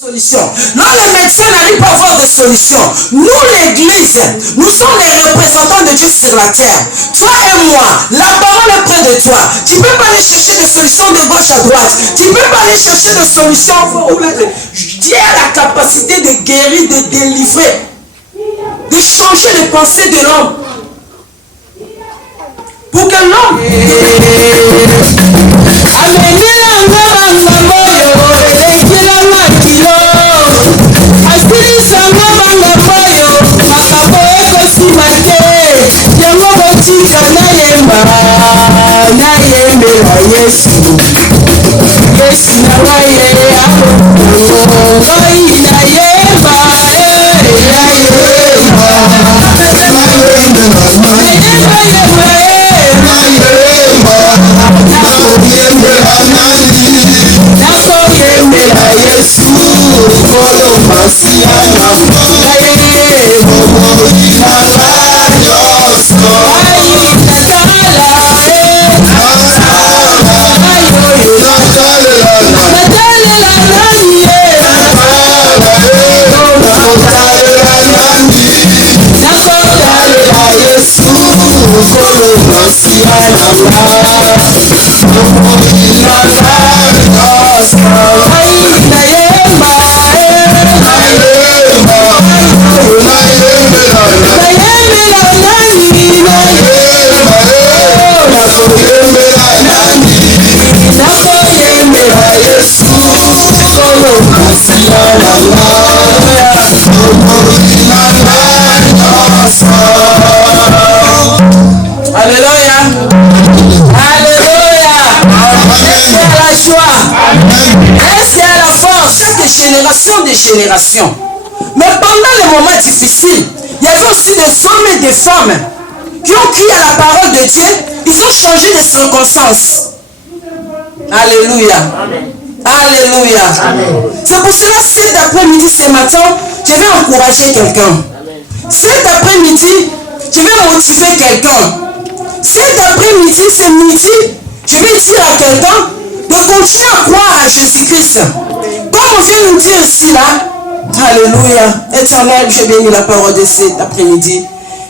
Solution. Non, les médecins n'arrivent pas à avoir de solution. Nous, l'église, nous sommes les représentants de Dieu sur la terre. Toi et moi, la parole est près de toi. Tu ne peux pas aller chercher des solutions de gauche à droite. Tu ne peux pas aller chercher des solutions. Dieu a la capacité de guérir, de délivrer, de changer les pensées de l'homme. Pour que l'homme génération. Mais pendant les moments difficiles, il y avait aussi des hommes et des femmes qui ont crié à la parole de Dieu. Ils ont changé de circonstances. Alléluia. Amen. Alléluia. C'est pour cela, cet après-midi, ce matin, je vais encourager quelqu'un. Cet après-midi, je vais motiver quelqu'un. Cet après-midi, ce midi, je vais dire à quelqu'un de continuer à croire à Jésus-Christ. Comme on vient nous dire ici là, alléluia, éternel, je bénis la parole de cet après-midi.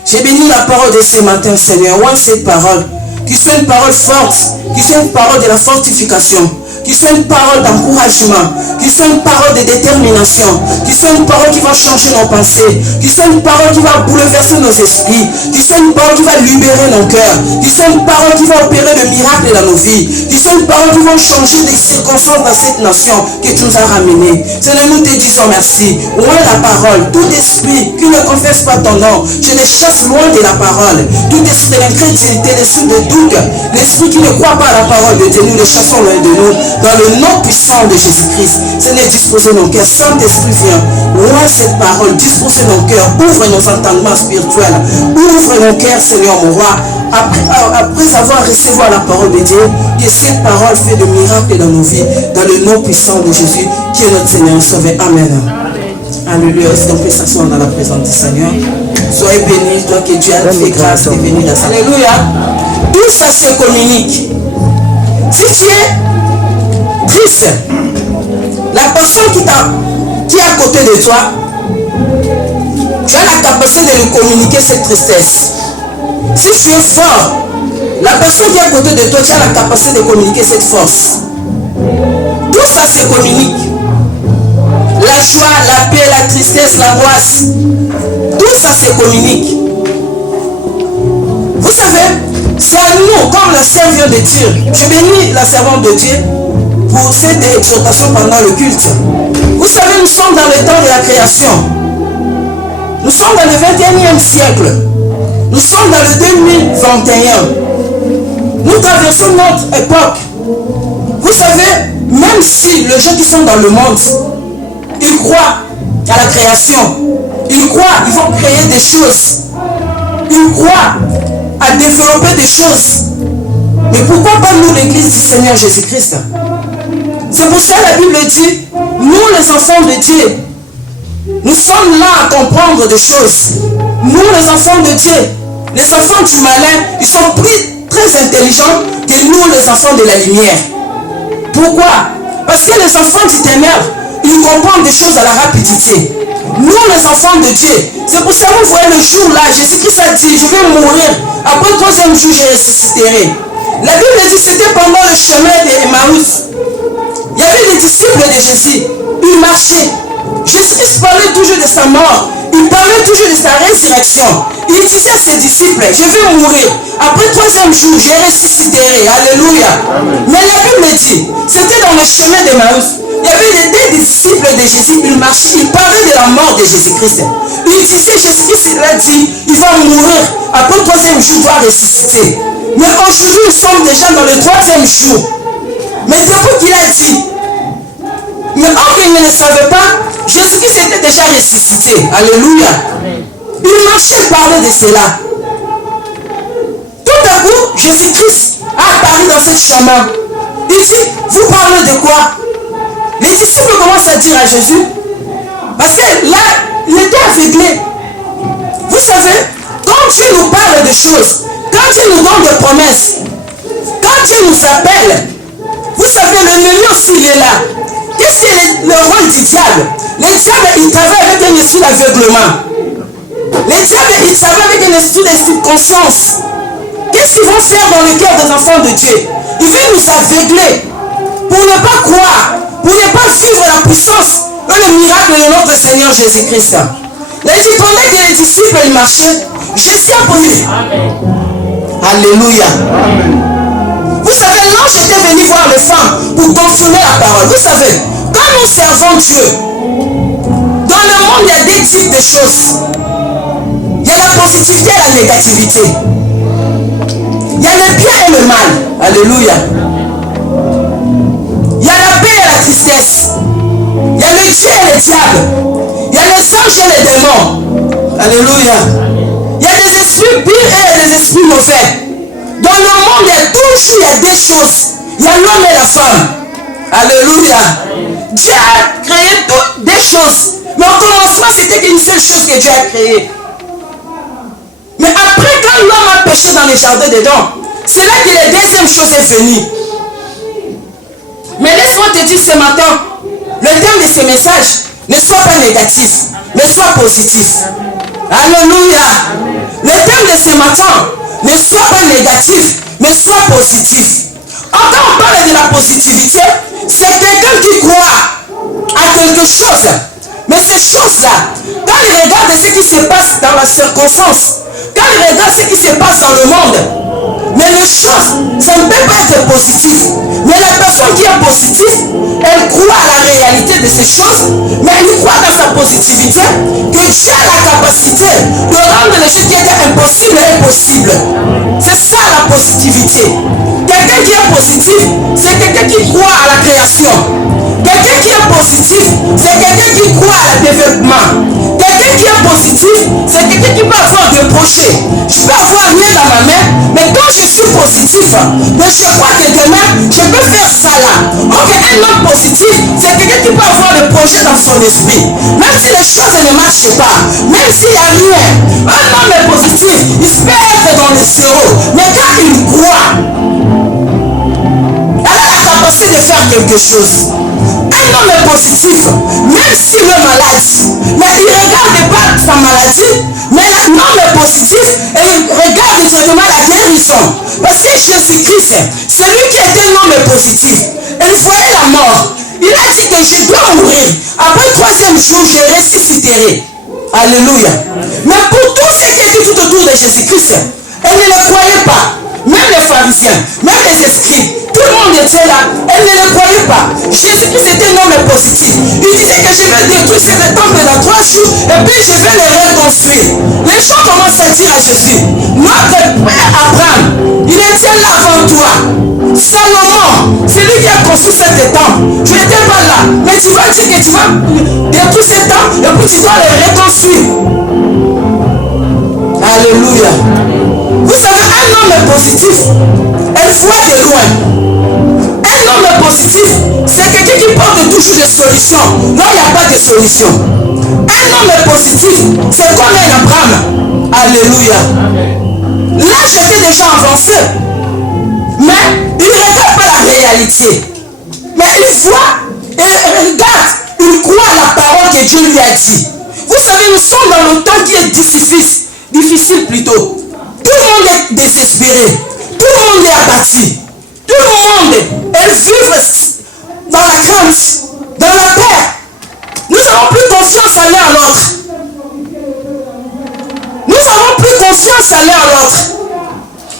J'ai béni la parole de ce matin, Seigneur. Ouah, cette parole, qui soit une parole forte, qui soit une parole de la fortification, qui soit une parole d'encouragement, qui soit une parole de détermination, qui soit une parole qui va changer nos pensées, qui soit une parole qui va bouleverser nos esprits, qui soit une parole qui va libérer nos cœurs, qui soit une parole qui va opérer de miracles dans nos vies, qui soit une parole qui va changer des circonstances dans cette nation que tu nous as ramenés. Seigneur, nous te disons merci. Loin la parole, tout esprit qui ne confesse pas ton nom, je les chasse loin de la parole. Tout esprit d'incrédulité, l'esprit de doute, l'esprit qui ne croit pas à la parole de Dieu, nous les chassons loin de nous. Dans le nom puissant de Jésus-Christ, Seigneur, disposez nos cœurs. Saint-Esprit, viens. Loin cette parole, disposez nos cœurs. Ouvre nos entendements spirituels. Ouvre nos cœurs, Seigneur, mon roi. Après avoir reçu la parole de Dieu, que cette parole fait de miracles dans nos vies. Dans le nom puissant de Jésus, qui est notre Seigneur sauvé. Amen. Alléluia. Est-ce qu'on peut s'asseoir dans la présence du Seigneur? Soyez bénis, toi que Dieu a fait grâce de venir dans ça. Alléluia. Tout ça se communique. Si tu es triste, la personne qui est à côté de toi, tu as la capacité de lui communiquer cette tristesse. Si tu es fort, la personne qui est à côté de toi, tu as la capacité de communiquer cette force. Tout ça se communique. La joie, la paix, la tristesse, l'angoisse, tout ça se communique. Vous savez, c'est à nous, comme la sœur vient de dire, je bénis la servante de Dieu pour cette exhortation pendant le culte. Vous savez, nous sommes dans le temps de la création. Nous sommes dans le 21e siècle. Nous sommes dans le 2021. Nous traversons notre époque. Vous savez, même si les gens qui sont dans le monde, ils croient à la création, ils croient, ils vont créer des choses, ils croient à développer des choses. Mais pourquoi pas nous, l'église du Seigneur Jésus-Christ? C'est pour ça que la Bible dit, nous les enfants de Dieu, nous sommes là à comprendre des choses. Nous les enfants de Dieu, les enfants du malin, ils sont très intelligents que nous les enfants de la lumière. Pourquoi? Parce que les enfants du ténèbre, il comprend des choses à la rapidité. Nous, les enfants de Dieu, c'est pour ça que vous voyez le jour là, Jésus-Christ a dit, je vais mourir, après le 3e jour, je ressusciterai. La Bible dit, c'était pendant le chemin d'Emmaüs. Il y avait des disciples de Jésus, ils marchaient. Jésus-Christ parlait toujours de sa mort, il parlait toujours de sa résurrection. Il disait à ses disciples, je vais mourir, après le 3e jour, je ressusciterai. Alléluia. Amen. Mais la Bible dit, c'était dans le chemin d'Emmaüs. Il y avait des disciples de Jésus, ils marchaient, ils parlaient de la mort de Jésus-Christ. Ils disaient, Jésus-Christ, il a dit, il va mourir, après le 3e jour, il va ressusciter. Mais aujourd'hui, nous sommes déjà dans le 3e jour. Mais depuis qu'il a dit, mais or qu'ils ne le savaient pas, Jésus-Christ était déjà ressuscité. Alléluia. Il marchait, il parlait de cela. Tout à coup, Jésus-Christ a apparu dans ce chemin. Il dit, vous parlez de quoi? Les disciples commencent à dire à Jésus, parce que là, il était aveuglé. Vous savez, quand Dieu nous parle de choses, quand Dieu nous donne des promesses, quand Dieu nous appelle, vous savez, l'ennemi aussi, il est là. Qu'est-ce que le rôle du diable? Le diable, il travaille avec un esprit d'aveuglement. Le diable, il travaille avec un esprit de circonstance. Qu'est-ce qu'ils vont faire dans le cœur des enfants de Dieu? Ils veulent nous aveugler pour ne pas croire, pour ne pas vivre la puissance et le miracle de notre Seigneur Jésus-Christ. Les dit, pendant que les disciples ils marchaient, Jésus a posé. Alléluia. Amen. Vous savez, l'ange était venu voir les femmes pour confirmer la parole. Vous savez, quand nous servons Dieu, dans le monde, il y a des types de choses. Il y a la positivité et la négativité. Il y a le bien et le mal. Alléluia. Il y a la paix et la tristesse. Il y a le Dieu et le diable. Il y a les anges et les démons. Alléluia. Il y a des esprits purs et des esprits mauvais. Dans le monde, il y a toujours des choses. Il y a l'homme et la femme. Alléluia. Dieu a créé toutes des choses. Mais au commencement, c'était qu'une seule chose que Dieu a créée. Mais après, quand l'homme a péché dans les jardins d'Éden, c'est là que la deuxième chose est venue. Mais laisse-moi te dire ce matin, le thème de ce message ne soit pas négatif, mais soit positif. Alléluia. Le thème de ce matin ne soit pas négatif, mais soit positif. Quand on parle de la positivité, c'est quelqu'un qui croit à quelque chose. Mais ces choses-là, quand il regarde ce qui se passe dans la circonstance, quand il regarde ce qui se passe dans le monde, mais les choses, ça ne peut pas être positif. Mais la personne qui est positive, elle croit à la réalité de ces choses, mais elle croit dans sa positivité, que Dieu a la capacité de rendre les choses qui étaient impossibles possibles. C'est ça la positivité. Quelqu'un qui est positif, c'est quelqu'un qui croit à la création. Quelqu'un qui est positif, c'est quelqu'un qui croit à le développement. Quelqu'un qui est positif, c'est quelqu'un qui peut avoir des projets. Je peux avoir rien dans ma main, mais quand je suis positif, mais je crois que demain, je peux faire ça là. Ok, un homme positif, c'est quelqu'un qui peut avoir des projets dans son esprit. Même si les choses ne marchent pas, même s'il n'y a rien, un homme est positif, il peut être dans le zéro. Mais quand il croit, elle a la capacité de faire quelque chose. Un homme est positif, même s'il est malade, mais il ne regarde pas sa maladie, mais l'homme est positif et il regarde directement la guérison. Parce que Jésus-Christ, c'est lui qui était un homme positif. Et il voyait la mort. Il a dit que je dois mourir. Après le 3e jour, je ressusciterai. Alléluia. Mais pour tous ceux qui étaient tout autour de Jésus-Christ, elle ne le croyait pas. Même les pharisiens, même les esprits, tout le monde était là. Elle ne le croyait pas. Jésus-Christ était un homme positif. Il disait que je vais détruire ce temple dans 3 jours et puis je vais le reconstruire. Les gens commencent à dire à Jésus, notre père Abraham, il était là avant toi. Salomon, c'est lui qui a construit cet temple. Tu n'étais pas là. Mais tu vas dire que tu vas détruire ce temple et puis tu dois le reconstruire. Alléluia. Vous savez, un homme est positif, elle voit de loin. Un homme positif, c'est quelqu'un qui porte toujours des solutions. Non, il n'y a pas de solution. Un homme positif, c'est comme un Abraham. Alléluia. L'âge était déjà avancé. Mais il ne regarde pas la réalité. Mais il voit, et il regarde, il croit à la parole que Dieu lui a dit. Vous savez, nous sommes dans le temps qui est difficile plutôt. Tout le monde est désespéré. Tout le monde est abattu. Tout le monde est vivre dans la crainte, dans la peur. Nous n'avons plus confiance à l'un à l'autre. Nous n'avons plus confiance à l'un à l'autre.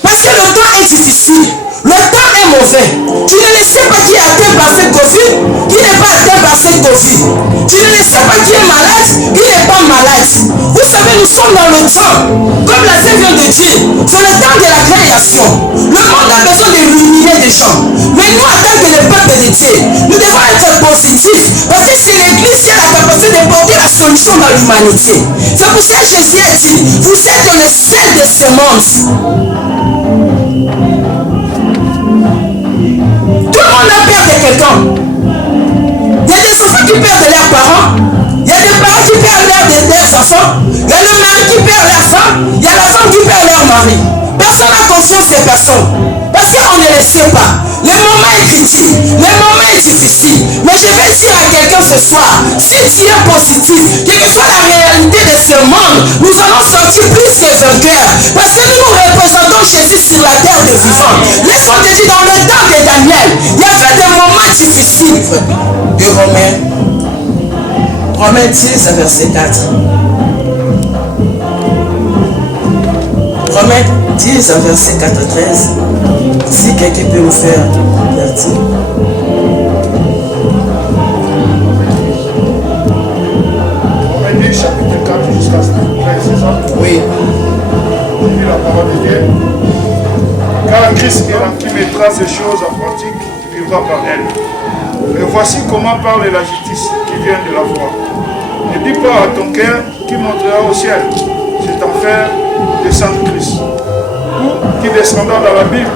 Parce que le temps est difficile. Le temps est mauvais. Tu ne sais pas qui est atteint par cette Covid, qui n'est pas atteint par cette Covid. Tu ne sais pas qui est malade, qui n'est pas malade. Vous savez, nous sommes dans le temps, comme la Seigneur vient de dire, c'est le temps de la création. Le monde a besoin de réunir des gens. Mais nous, en tant que le peuple de Dieu, nous devons être positifs. Parce que c'est l'Église qui a la capacité de porter la solution dans l'humanité. C'est pour ça que Jésus a dit, vous êtes le sel de ce monde. Tout le monde a peur de quelqu'un. Il y a des enfants qui perdent leurs parents. Il y a des parents qui perdent leurs enfants. Il y a le mari qui perd la femme. Il y a la femme qui perd leur mari. Personne n'a conscience de personne. Parce qu'on ne le sait pas. Le moment est critique. Le moment est difficile. Mais je vais dire à quelqu'un ce soir, si tu es positif, quelle que soit la réalité de ce monde, nous allons sortir plus que vainqueurs. Parce que nous représentons Jésus sur la terre de vivants. Laisse-moi te dire, dans le temps de Daniel, il y avait des moments difficiles. De Romains 10, verset 4. Romains 10, verset 4 à 13. Si quelqu'un peut nous faire merci. Romains 10, chapitre 4 jusqu'à 13, c'est ça? Oui. Je lis la parole de Dieu. Car Christ est là qui mettra ces choses en pratique, qui vivra par elle. Et voici comment parle la justice qui vient de la foi. Ne dis pas à ton cœur qui montera au ciel. C'est en faire descendre Christ. Ou qui descendra dans la Bible,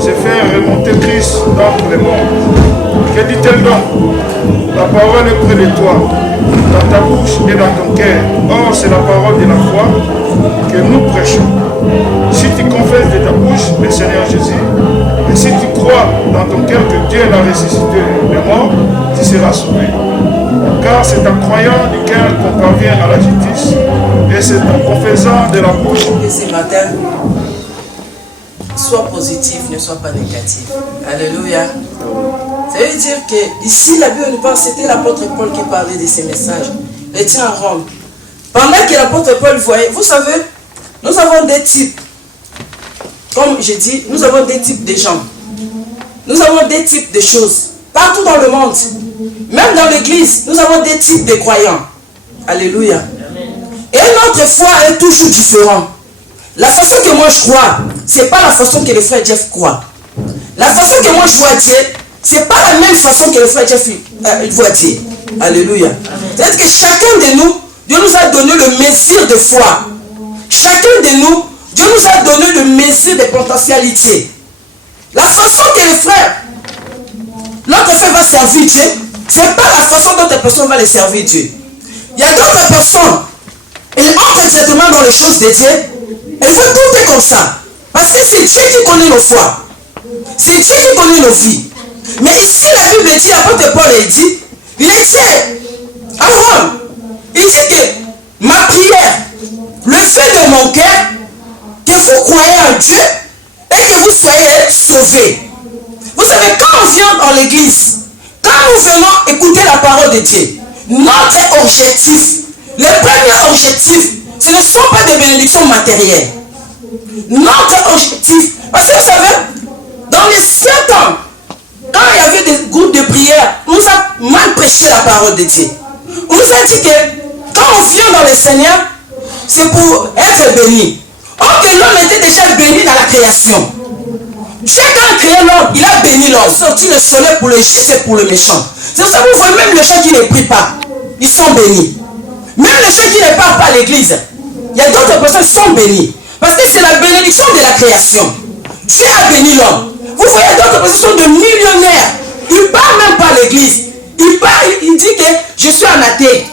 c'est faire remonter Christ d'entre les morts. Que dit-elle donc? La parole est près de toi, dans ta bouche et dans ton cœur. Or, c'est la parole de la foi que nous prêchons. Si tu confesses de ta bouche le Seigneur Jésus, et si tu crois dans ton cœur que Dieu l'a ressuscité des morts, tu seras sauvé. Car c'est en croyant du cœur qu'on parvient à la justice, et c'est en confessant de la bouche. Et ce matin, sois positif, ne sois pas négatif. Alléluia. Ça veut dire que ici, la Bible nous parle, c'était l'apôtre Paul qui parlait de ces messages. Les tiens à Rome. Pendant que l'apôtre Paul voyait, vous savez, nous avons des types. Comme j'ai dit, nous avons des types de gens. Nous avons des types de choses. Partout dans le monde. Même dans l'église, nous avons des types de croyants. Alléluia. Et notre foi est toujours différente. La façon que moi je crois, ce n'est pas la façon que le frère Jeff croit. La façon que moi je vois Dieu, ce n'est pas la même façon que le frère Jeff voit Dieu. Alléluia. C'est-à-dire que chacun de nous, Dieu nous a donné le mesure de foi. Chacun de nous, Dieu nous a donné le mesure de potentialité. La façon que le frère, notre frère va servir Dieu, ce n'est pas la façon dont cette personne va le servir Dieu. Il y a d'autres personnes, ils entrent exactement dans les choses de Dieu, et il faut tout comme ça. Parce que c'est Dieu qui connaît nos foi. C'est Dieu qui connaît nos vies. Mais ici, la Bible dit, l'apôtre Paul dit, il était à Rome. Il dit que ma prière, le fait de mon cœur, que vous croyez en Dieu et que vous soyez sauvés. Vous savez, quand on vient dans l'église, quand nous venons écouter la parole de Dieu, notre objectif, le premier objectif, ce ne sont pas des bénédictions matérielles. Notre objectif, parce que vous savez, dans les anciens temps, quand il y avait des groupes de prière, on nous a mal prêché la parole de Dieu. On nous a dit que quand on vient dans le Seigneur, c'est pour être béni. Or que l'homme était déjà béni dans la création. Dieu quand il a créé l'homme, il a béni l'homme. Sorti le soleil pour le juste et pour le méchant. C'est pour ça que vous voyez même les gens qui ne prient pas, ils sont bénis. Même les gens qui ne parlent pas à l'église, il y a d'autres personnes qui sont bénies. Parce que c'est la bénédiction de la création. Dieu a béni l'homme. Vous voyez d'autres personnes qui sont de millionnaires. Ils ne parlent même pas à l'église. Il dit que je suis un athée.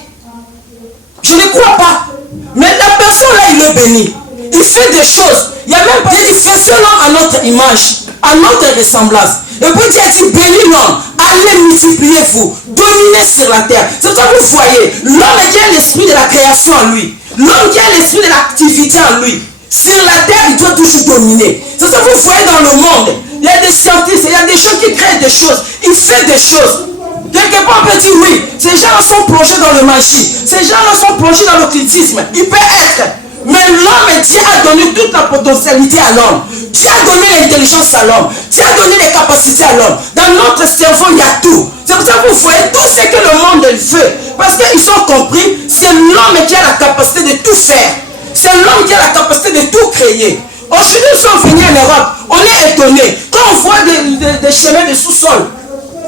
Je ne crois pas. Mais la personne là, il le bénit. Il fait des choses. Il y a même des faisons l'homme à notre image, à notre ressemblance. Et puis Dieu a dit bénis l'homme allez multipliez-vous, dominez sur la terre. C'est ça que vous voyez. L'homme qui a l'esprit de la création en lui. L'homme qui a l'esprit de l'activité en lui. Sur la terre, il doit toujours dominer. C'est ça que vous voyez dans le monde. Il y a des scientifiques, il y a des gens qui créent des choses. Ils font des choses. Quelque part, on peut dire oui, ces gens sont plongés dans le magie. Ces gens-là sont plongés dans l'occultisme. Il peut être. Mais l'homme, Dieu a donné toute la potentialité à l'homme. Dieu a donné l'intelligence à l'homme. Dieu a donné les capacités à l'homme. Dans notre cerveau, il y a tout. C'est pour ça que vous voyez tout ce que le monde fait. Parce qu'ils ont compris, c'est l'homme qui a la capacité de tout faire. C'est l'homme qui a la capacité de tout créer. Aujourd'hui, nous sommes venus en Europe. On est étonnés quand on voit des chemins de sous-sol.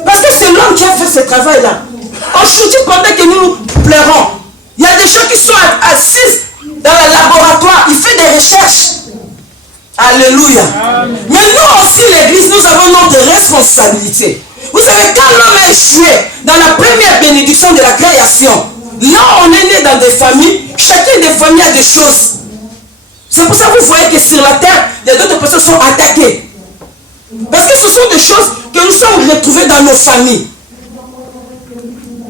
Parce que c'est l'homme qui a fait ce travail-là. Aujourd'hui, pendant que nous pleurons, il y a des gens qui sont assis dans le laboratoire, il fait des recherches. Alléluia. Amen. Mais nous aussi, l'église, nous avons notre responsabilité. Vous savez, quand l'homme a échoué dans la première bénédiction de la création, là, on est né dans des familles, chacune des familles a des choses. C'est pour ça que vous voyez que sur la terre, il y a d'autres personnes qui sont attaquées. Parce que ce sont des choses que nous sommes retrouvés dans nos familles.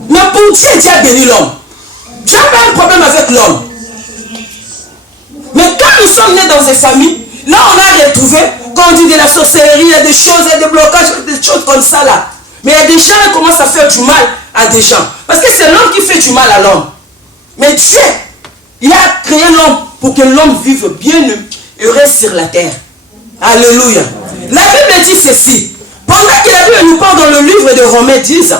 Mais pour Dieu, Dieu a béni l'homme. Dieu n'a pas un problème avec l'homme. Mais quand nous sommes nés dans des familles, là on a retrouvé, quand on dit de la sorcellerie, il y a des choses, il y a des blocages, des choses comme ça là. Mais il y a des gens qui commencent à faire du mal à des gens. Parce que c'est l'homme qui fait du mal à l'homme. Mais Dieu, il a créé l'homme pour que l'homme vive bien heureux sur la terre. Alléluia. La Bible dit ceci. Pendant que la Bible nous parle dans le livre de Romains 10,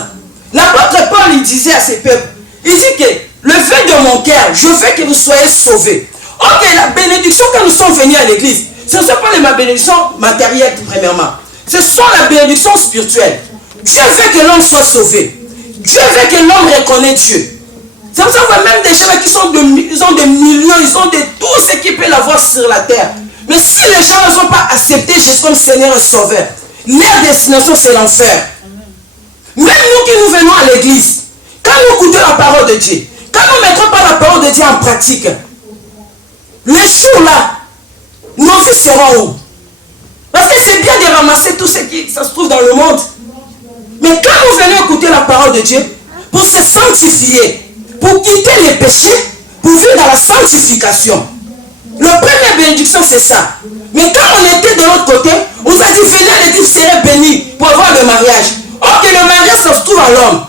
l'apôtre Paul il disait à ses peuples, il dit que le fait de mon cœur, je veux que vous soyez sauvés. Ok, la bénédiction quand nous sommes venus à l'église, ce ne sont pas les bénédictions matérielles premièrement. Ce sont la bénédiction spirituelle. Dieu veut que l'homme soit sauvé. Dieu veut que l'homme reconnaisse Dieu. C'est pour ça qu'on voit même des gens qui sont ils ont des millions, ils ont de tout ce qui peut l'avoir sur la terre. Mais si les gens ne sont pas acceptés Jésus comme Seigneur et Sauveur, leur destination c'est l'enfer. Même nous qui nous venons à l'église, quand nous écoutons la parole de Dieu, quand nous ne mettons pas la parole de Dieu en pratique, les jours-là, nos vies seront où? Parce que c'est bien de ramasser tout ce qui ça se trouve dans le monde. Mais quand nous venons écouter la parole de Dieu, pour se sanctifier, pour quitter les péchés, pour vivre dans la sanctification. La première bénédiction, c'est ça. Mais quand on était de l'autre côté, on nous a dit, venez à l'église, vous serez bénis pour avoir le mariage. Or que le mariage, ça se trouve à l'homme.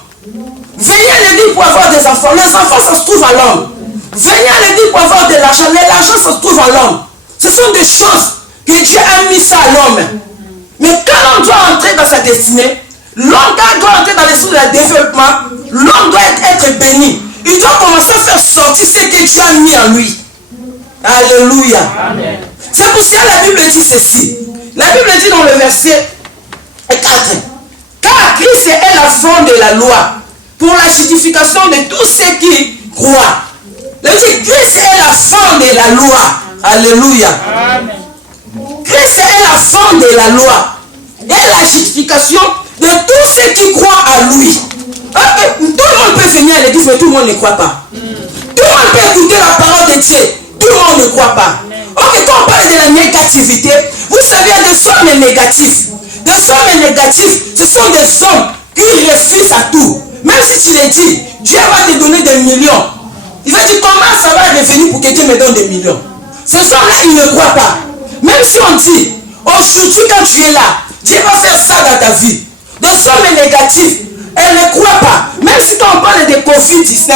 Venez à l'église pour avoir des enfants. Les enfants, ça se trouve à l'homme. Venez à l'église pour avoir de l'argent. L'argent, ça se trouve à l'homme. Ce sont des choses que Dieu a mis ça à l'homme. Mais quand l'homme doit entrer dans sa destinée, l'homme doit entrer dans l'esprit de développement, l'homme doit être béni. Il doit commencer à faire sortir ce que Dieu a mis en lui. Alléluia. Amen. C'est pour ça que la Bible dit ceci. La Bible dit dans le verset 4. Car Christ est la fin de la loi pour la justification de tous ceux qui croient. Le dit Christ est la fin de la loi. Alléluia. Amen. Christ est la fin de la loi et la justification de tous ceux qui croient à lui. Tout le monde peut venir à l'église, mais tout le monde ne croit pas. Tout le monde peut écouter la parole de Dieu. Tout le monde ne croit pas. Ok, quand on parle de la négativité, vous savez, il y a des hommes négatifs. Des hommes négatifs, ce sont des hommes qui refusent à tout. Même si tu les dis, Dieu va te donner des millions. Il va dire, comment ça va revenir pour que Dieu me donne des millions? Ces hommes-là, ils ne croient pas. Même si on dit, aujourd'hui quand tu es là, Dieu va faire ça dans ta vie. Des hommes négatifs, elles ne croient pas. Même si quand on parle de Covid-19,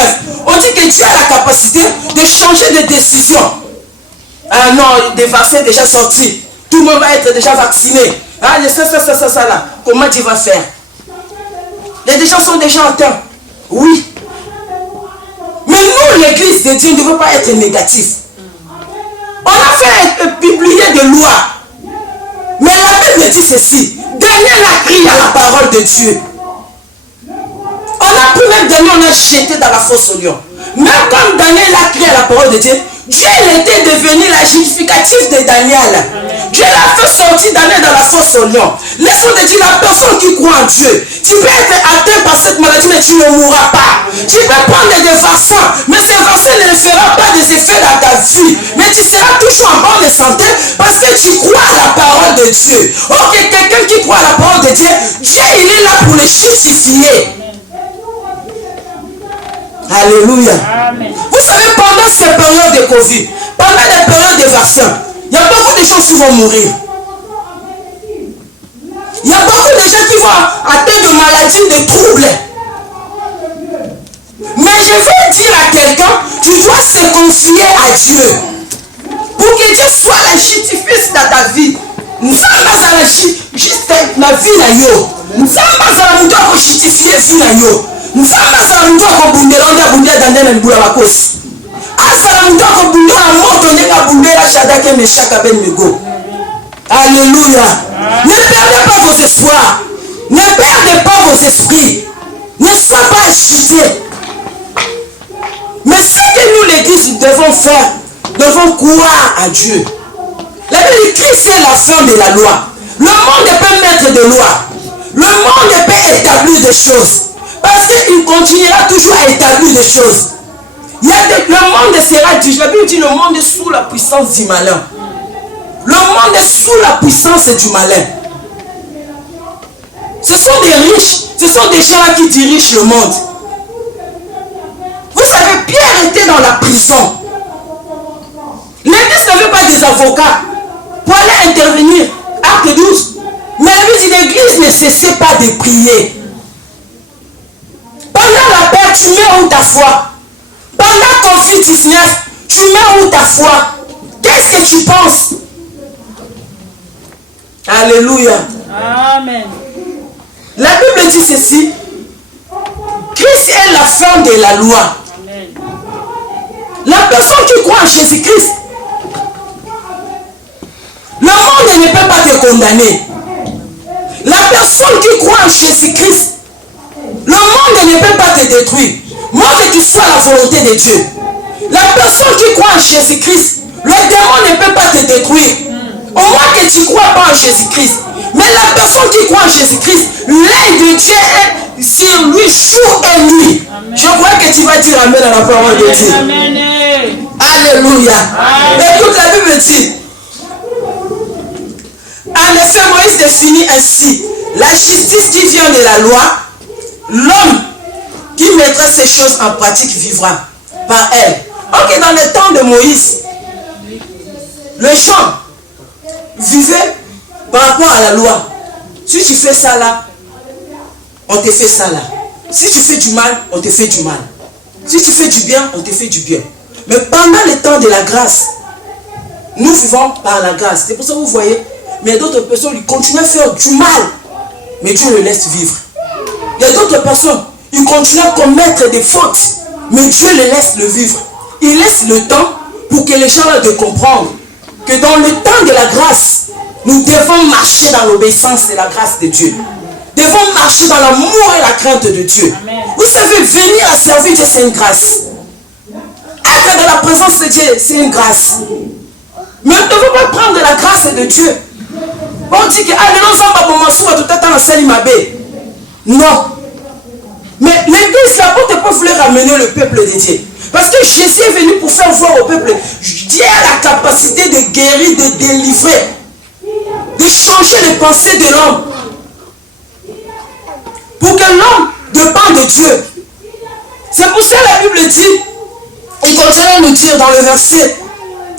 on dit que Dieu a la capacité de changer de décision. Ah non, des vaccins déjà sortis. Tout le monde va être déjà vacciné. Ah, ça là. Comment Dieu va faire? Les gens sont déjà atteints. Oui. Mais nous, l'église de Dieu, ne veut pas être négatif. On a fait publier des lois. Mais la Bible dit ceci. Daniel a crié à la parole de Dieu. On a pris même Daniel, on a jeté dans la fosse au lion. Même quand Daniel a crié à la parole de Dieu, Dieu était devenu la justificative de Daniel. Dieu l'a fait sortir Daniel dans la fosse au lion. Laisse-moi te dire, la personne qui croit en Dieu, tu peux être atteint par par cette maladie, mais tu ne mourras pas. Tu peux prendre des vaccins, mais ces vaccins ne feront pas des effets dans ta vie. Mais tu seras toujours en bonne santé parce que tu crois à la parole de Dieu. Ok, quelqu'un qui croit à la parole de Dieu, Dieu, il est là pour les justifier. Alléluia. Amen. Vous savez, pendant ces périodes de Covid, pendant les périodes de vaccins, il y a beaucoup de gens qui vont mourir. Il y a beaucoup de gens qui vont atteindre de maladies, de troubles. Mais je veux dire à quelqu'un, tu dois se confier à Dieu. Pour que Dieu soit la justificatrice dans ta vie. Nous sommes dans la vie. Nous sommes dans la vie pour justifier la vie. Nous sommes dans la vie pour bundela dans la mbula bakos. Asala muto ko bundela moto nyenga bundela Shadrach Meshach Abednego. Alléluia. Ne perdez pas vos espoirs. Ne perdez pas vos esprits. Ne soyez pas agités. Mais ce que nous l'église devons faire, devons croire à Dieu. La Bible dit Christ est la fin de la loi. Le monde peut mettre des lois. Le monde peut établir des choses. Parce qu'il continuera toujours à établir des choses. Le monde sera jugé. La Bible dit le monde est sous la puissance du malin. Le monde est sous la puissance du malin. Ce sont des riches. Ce sont des gens qui dirigent le monde. Vous savez, Pierre était dans la prison. L'église n'avait pas des avocats pour aller intervenir. Acte 12. Mais la Bible dit l'église ne cessait pas de prier. Pendant la paix, tu mets où ta foi? Pendant Covid-19, tu mets où ta foi? Qu'est-ce que tu penses? Alléluia. Amen. La Bible dit ceci. Christ est la fin de la loi. Amen. La personne qui croit en Jésus-Christ, le monde ne peut pas te condamner. La personne qui croit en Jésus-Christ, le monde ne peut pas te détruire. Moi, que tu sois la volonté de Dieu. La personne qui croit en Jésus-Christ, le démon ne peut pas te détruire. Au moins que tu ne crois pas en Jésus-Christ. Mais la personne qui croit en Jésus-Christ, l'œil de Dieu est sur lui jour et nuit. Amen. Je crois que tu vas dire amen à la parole de Dieu. Amen. Alléluia. Écoute, la Bible dit. En effet, Moïse définit ainsi la justice qui vient de la loi. L'homme qui mettra ces choses en pratique vivra par elle. Ok, dans le temps de Moïse, les gens vivaient par rapport à la loi. Si tu fais ça là, on te fait ça là. Si tu fais du mal, on te fait du mal. Si tu fais du bien, on te fait du bien. Mais pendant le temps de la grâce, nous vivons par la grâce. C'est pour ça que vous voyez, mais d'autres personnes ils continuent à faire du mal, mais Dieu le laisse vivre. Il y a d'autres personnes, ils continuent à commettre des fautes, mais Dieu les laisse le vivre. Il laisse le temps pour que les gens aient de comprendre que dans le temps de la grâce, nous devons marcher dans l'obéissance de la grâce de Dieu. Nous devons marcher dans l'amour et la crainte de Dieu. Amen. Vous savez, venir à servir Dieu, c'est une grâce. Être dans la présence de Dieu, c'est une grâce. Mais nous ne devons pas prendre la grâce de Dieu. On dit que non. Mais l'église, l'apôtre Paul voulait ramener le peuple de Dieu. Parce que Jésus est venu pour faire voir au peuple. Dieu a la capacité de guérir, de délivrer, de changer les pensées de l'homme. Pour que l'homme dépende de Dieu. C'est pour ça que la Bible dit, il continue à nous dire dans le verset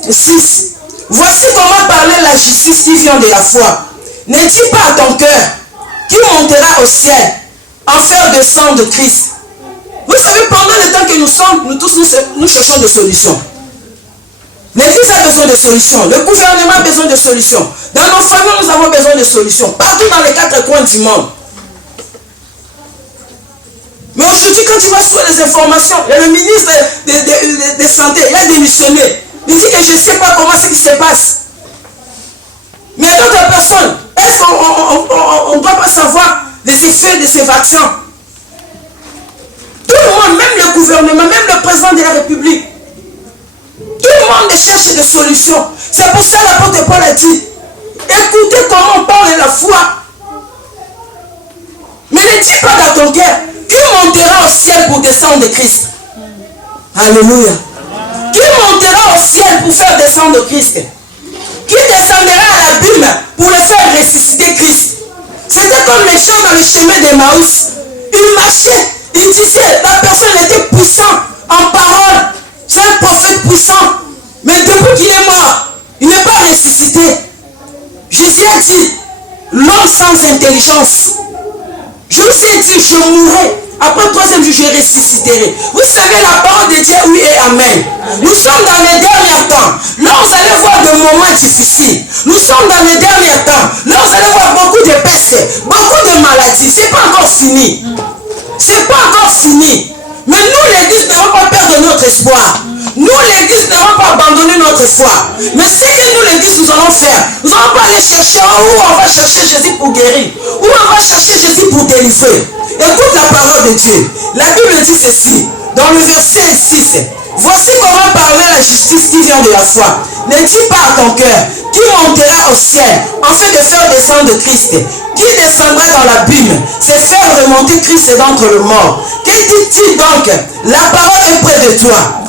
6, voici comment parler la justice qui vient de la foi. Ne dis pas à ton cœur, qui montera au ciel en faire descendre Christ. Vous savez, pendant le temps que nous sommes, nous tous nous cherchons des solutions. L'église a besoin de solutions. Le gouvernement a besoin de solutions. Dans nos familles, nous avons besoin de solutions. Partout dans les quatre coins du monde. Mais aujourd'hui, quand tu vas sur les informations, il y a le ministre de Santé, il a démissionné. Il dit que je ne sais pas comment ce qui se passe. Mais d'autres personnes, est-ce qu'on ne doit pas savoir les effets de ces vaccins? Tout le monde, même le gouvernement, même le président de la République, tout le monde cherche des solutions. C'est pour ça que l'apôtre Paul a dit, écoutez comment on parle de la foi. Mais ne dis pas dans ton cœur, qui sang de Christ? Alléluia. Qui montera au ciel pour faire descendre Christ? Qui descendra à l'abîme pour le faire ressusciter Christ? C'était comme les gens dans le chemin d'Emmaüs. Ils marchaient, ils disaient, la personne était puissante en parole. C'est un prophète puissant. Mais depuis qu'il est mort, il n'est pas ressuscité. Jésus a dit, l'homme sans intelligence. Je vous ai dit, je mourrai. Après le troisième jour, je ressusciterai. Vous savez, la parole de Dieu, oui et amen. Nous sommes dans les derniers temps. Là, vous allez voir des moments difficiles. Nous sommes dans les derniers temps. Là, vous allez voir beaucoup de pestes, beaucoup de maladies. Ce n'est pas encore fini. Ce n'est pas encore fini. Mais nous, l'Église, n'avons pas perdre notre espoir. Nous, l'Église, n'avons pas abandonné notre foi. Mais ce que nous, l'Église, nous allons faire, nous n'allons pas aller chercher où on va chercher Jésus pour guérir, où on va chercher Jésus pour délivrer. Écoute la parole de Dieu. La Bible dit ceci, dans le verset 6. Voici comment parler la justice qui vient de la foi. Ne dis pas à ton cœur, qui montera au ciel, afin de faire descendre Christ. Qui descendra dans l'abîme, c'est faire remonter Christ d'entre les morts. Que dit-il donc? La parole est près de toi.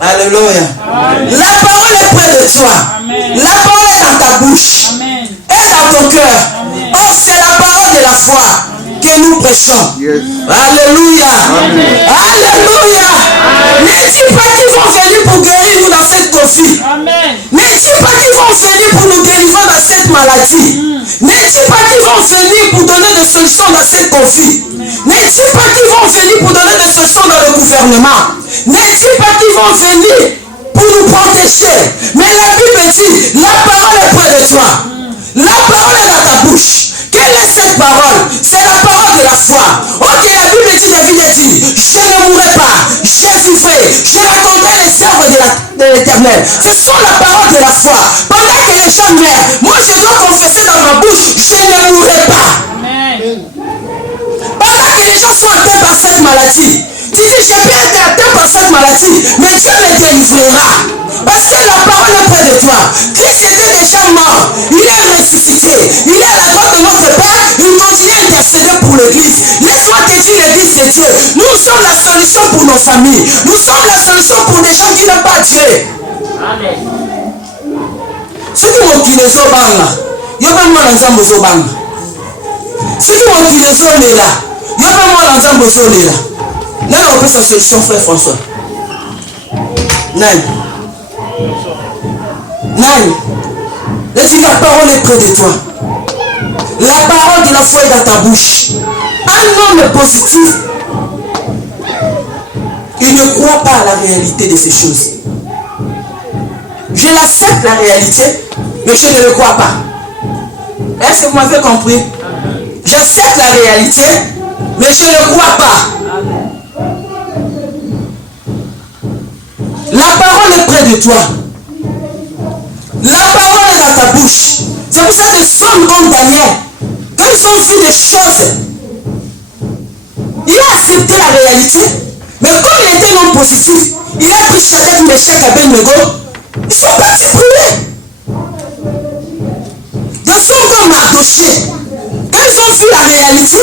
Alléluia. Amen. La parole est près de toi. Amen. La parole est dans ta bouche. Amen. Et dans ton cœur. Oh, c'est la parole de la foi que nous prêchons. Yes. Alléluia. Amen. Alléluia. Ne dis pas qu'ils vont venir pour guérir nous dans cette conflit. Ne dis pas qu'ils vont venir pour nous délivrer dans cette maladie. Ne dis pas qu'ils vont venir pour donner des solutions dans cette conflit. Ne dis pas qu'ils vont venir pour donner des solutions dans le gouvernement. Ne dis pas qu'ils vont venir pour nous protéger. Mais la Bible dit, la parole est près de toi. La parole est dans ta bouche. Quelle est cette parole? C'est la parole de la foi. Ok, la Bible dit, David a dit, je ne mourrai pas, je vivrai, je raconterai les œuvres de l'Éternel. Ce sont la parole de la foi. Pendant que les gens meurent, moi je dois confesser dans ma bouche, je ne mourrai pas. Amen. Pendant que les gens sont atteints par cette maladie, tu dis, je peux être atteint par cette maladie, mais Dieu me délivrera. Parce que la parole est près de toi. Christ était déjà mort. Il est ressuscité. Il est à la droite de notre Père. Il continue à intercéder pour l'Église. Laisse-moi te dire l'Église de Dieu. Nous sommes la solution pour nos familles. Nous sommes la solution pour des gens qui n'aiment pas Dieu. Amen. Ce qui m'occupe zobanga. Yoba moi l'ensemble zobanga. Ce qui m'occupe zolela. Yoba moi l'ensemble zolela. Là, on peut sa solution, frère François. Nani. La parole est près de toi. La parole de la foi est dans ta bouche. Un homme positif, il ne croit pas à la réalité de ces choses. Je l'accepte la réalité, mais je ne le crois pas. Est-ce que vous m'avez compris? J'accepte la réalité, mais je ne crois pas. La parole est près de toi. La parole est dans ta bouche. C'est pour ça que les hommes comme Daniel, quand ils ont vu des choses, il a accepté la réalité. Mais comme il était non positif, il a pris Shadrach, Meshach et Abednego. Ils sont partis prier. Des hommes comme Mardoché, quand ils ont vu la réalité,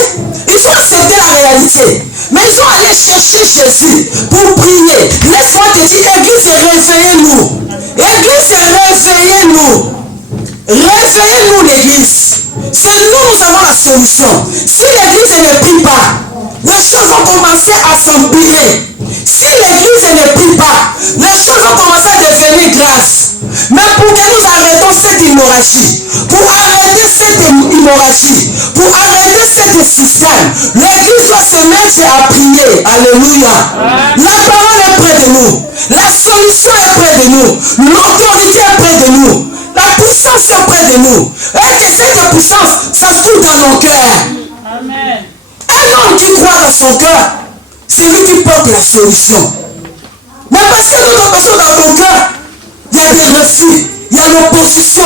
ils ont accepté la réalité. Mais ils sont allés chercher Jésus pour prier. Laisse-moi te dire, Église, réveillez-nous. Église, réveillez-nous. Réveillez-nous l'Église. C'est nous avons la solution. Si l'Église ne prie pas, les choses vont commencer à s'empirer. Si l'Église ne prie pas, les choses vont commencer à devenir grasses. Mais pour que nous arrêtons cette hémorragie, pour arrêter cette hémorragie, pour arrêter ce système, l'Église doit se mettre à prier. Alléluia. La parole est près de nous. La solution est près de nous. L'autorité est près de nous. La puissance est près de nous. Et que cette puissance, ça se trouve dans nos cœurs. Amen. Un homme qui croit dans son cœur, c'est lui qui porte la solution. Mais parce que d'autres personnes dans ton cœur, il y a des refus, il y a l'opposition.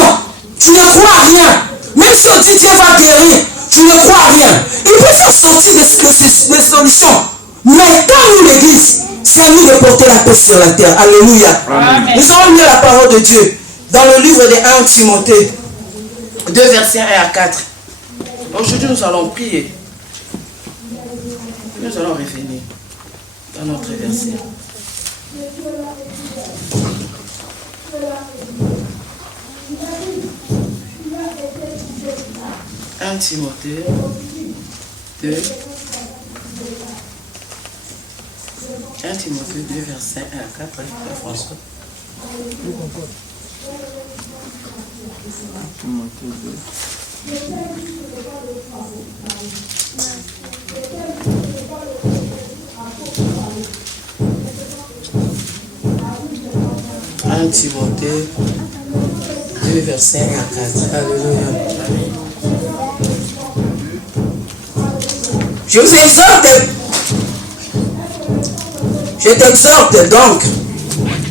Tu ne crois à rien. Même si on dit Dieu va guérir, tu ne crois à rien. Il peut faire sortir des solutions. Mais quand nous l'Église, c'est à nous de porter la paix sur la terre. Alléluia. Amen. Nous allons lire la parole de Dieu dans le livre de 1 Timothée 2 versets 1 à 4. Aujourd'hui nous allons prier. Nous allons revenir. dans notre verset. Un Timothée 2. 1 Timothée 2, verset 1 à 4, François. Timothée 2. 1 Timothée 2, verset 1 à 4. Alléluia. Je vous exhorte. Je t'exhorte donc,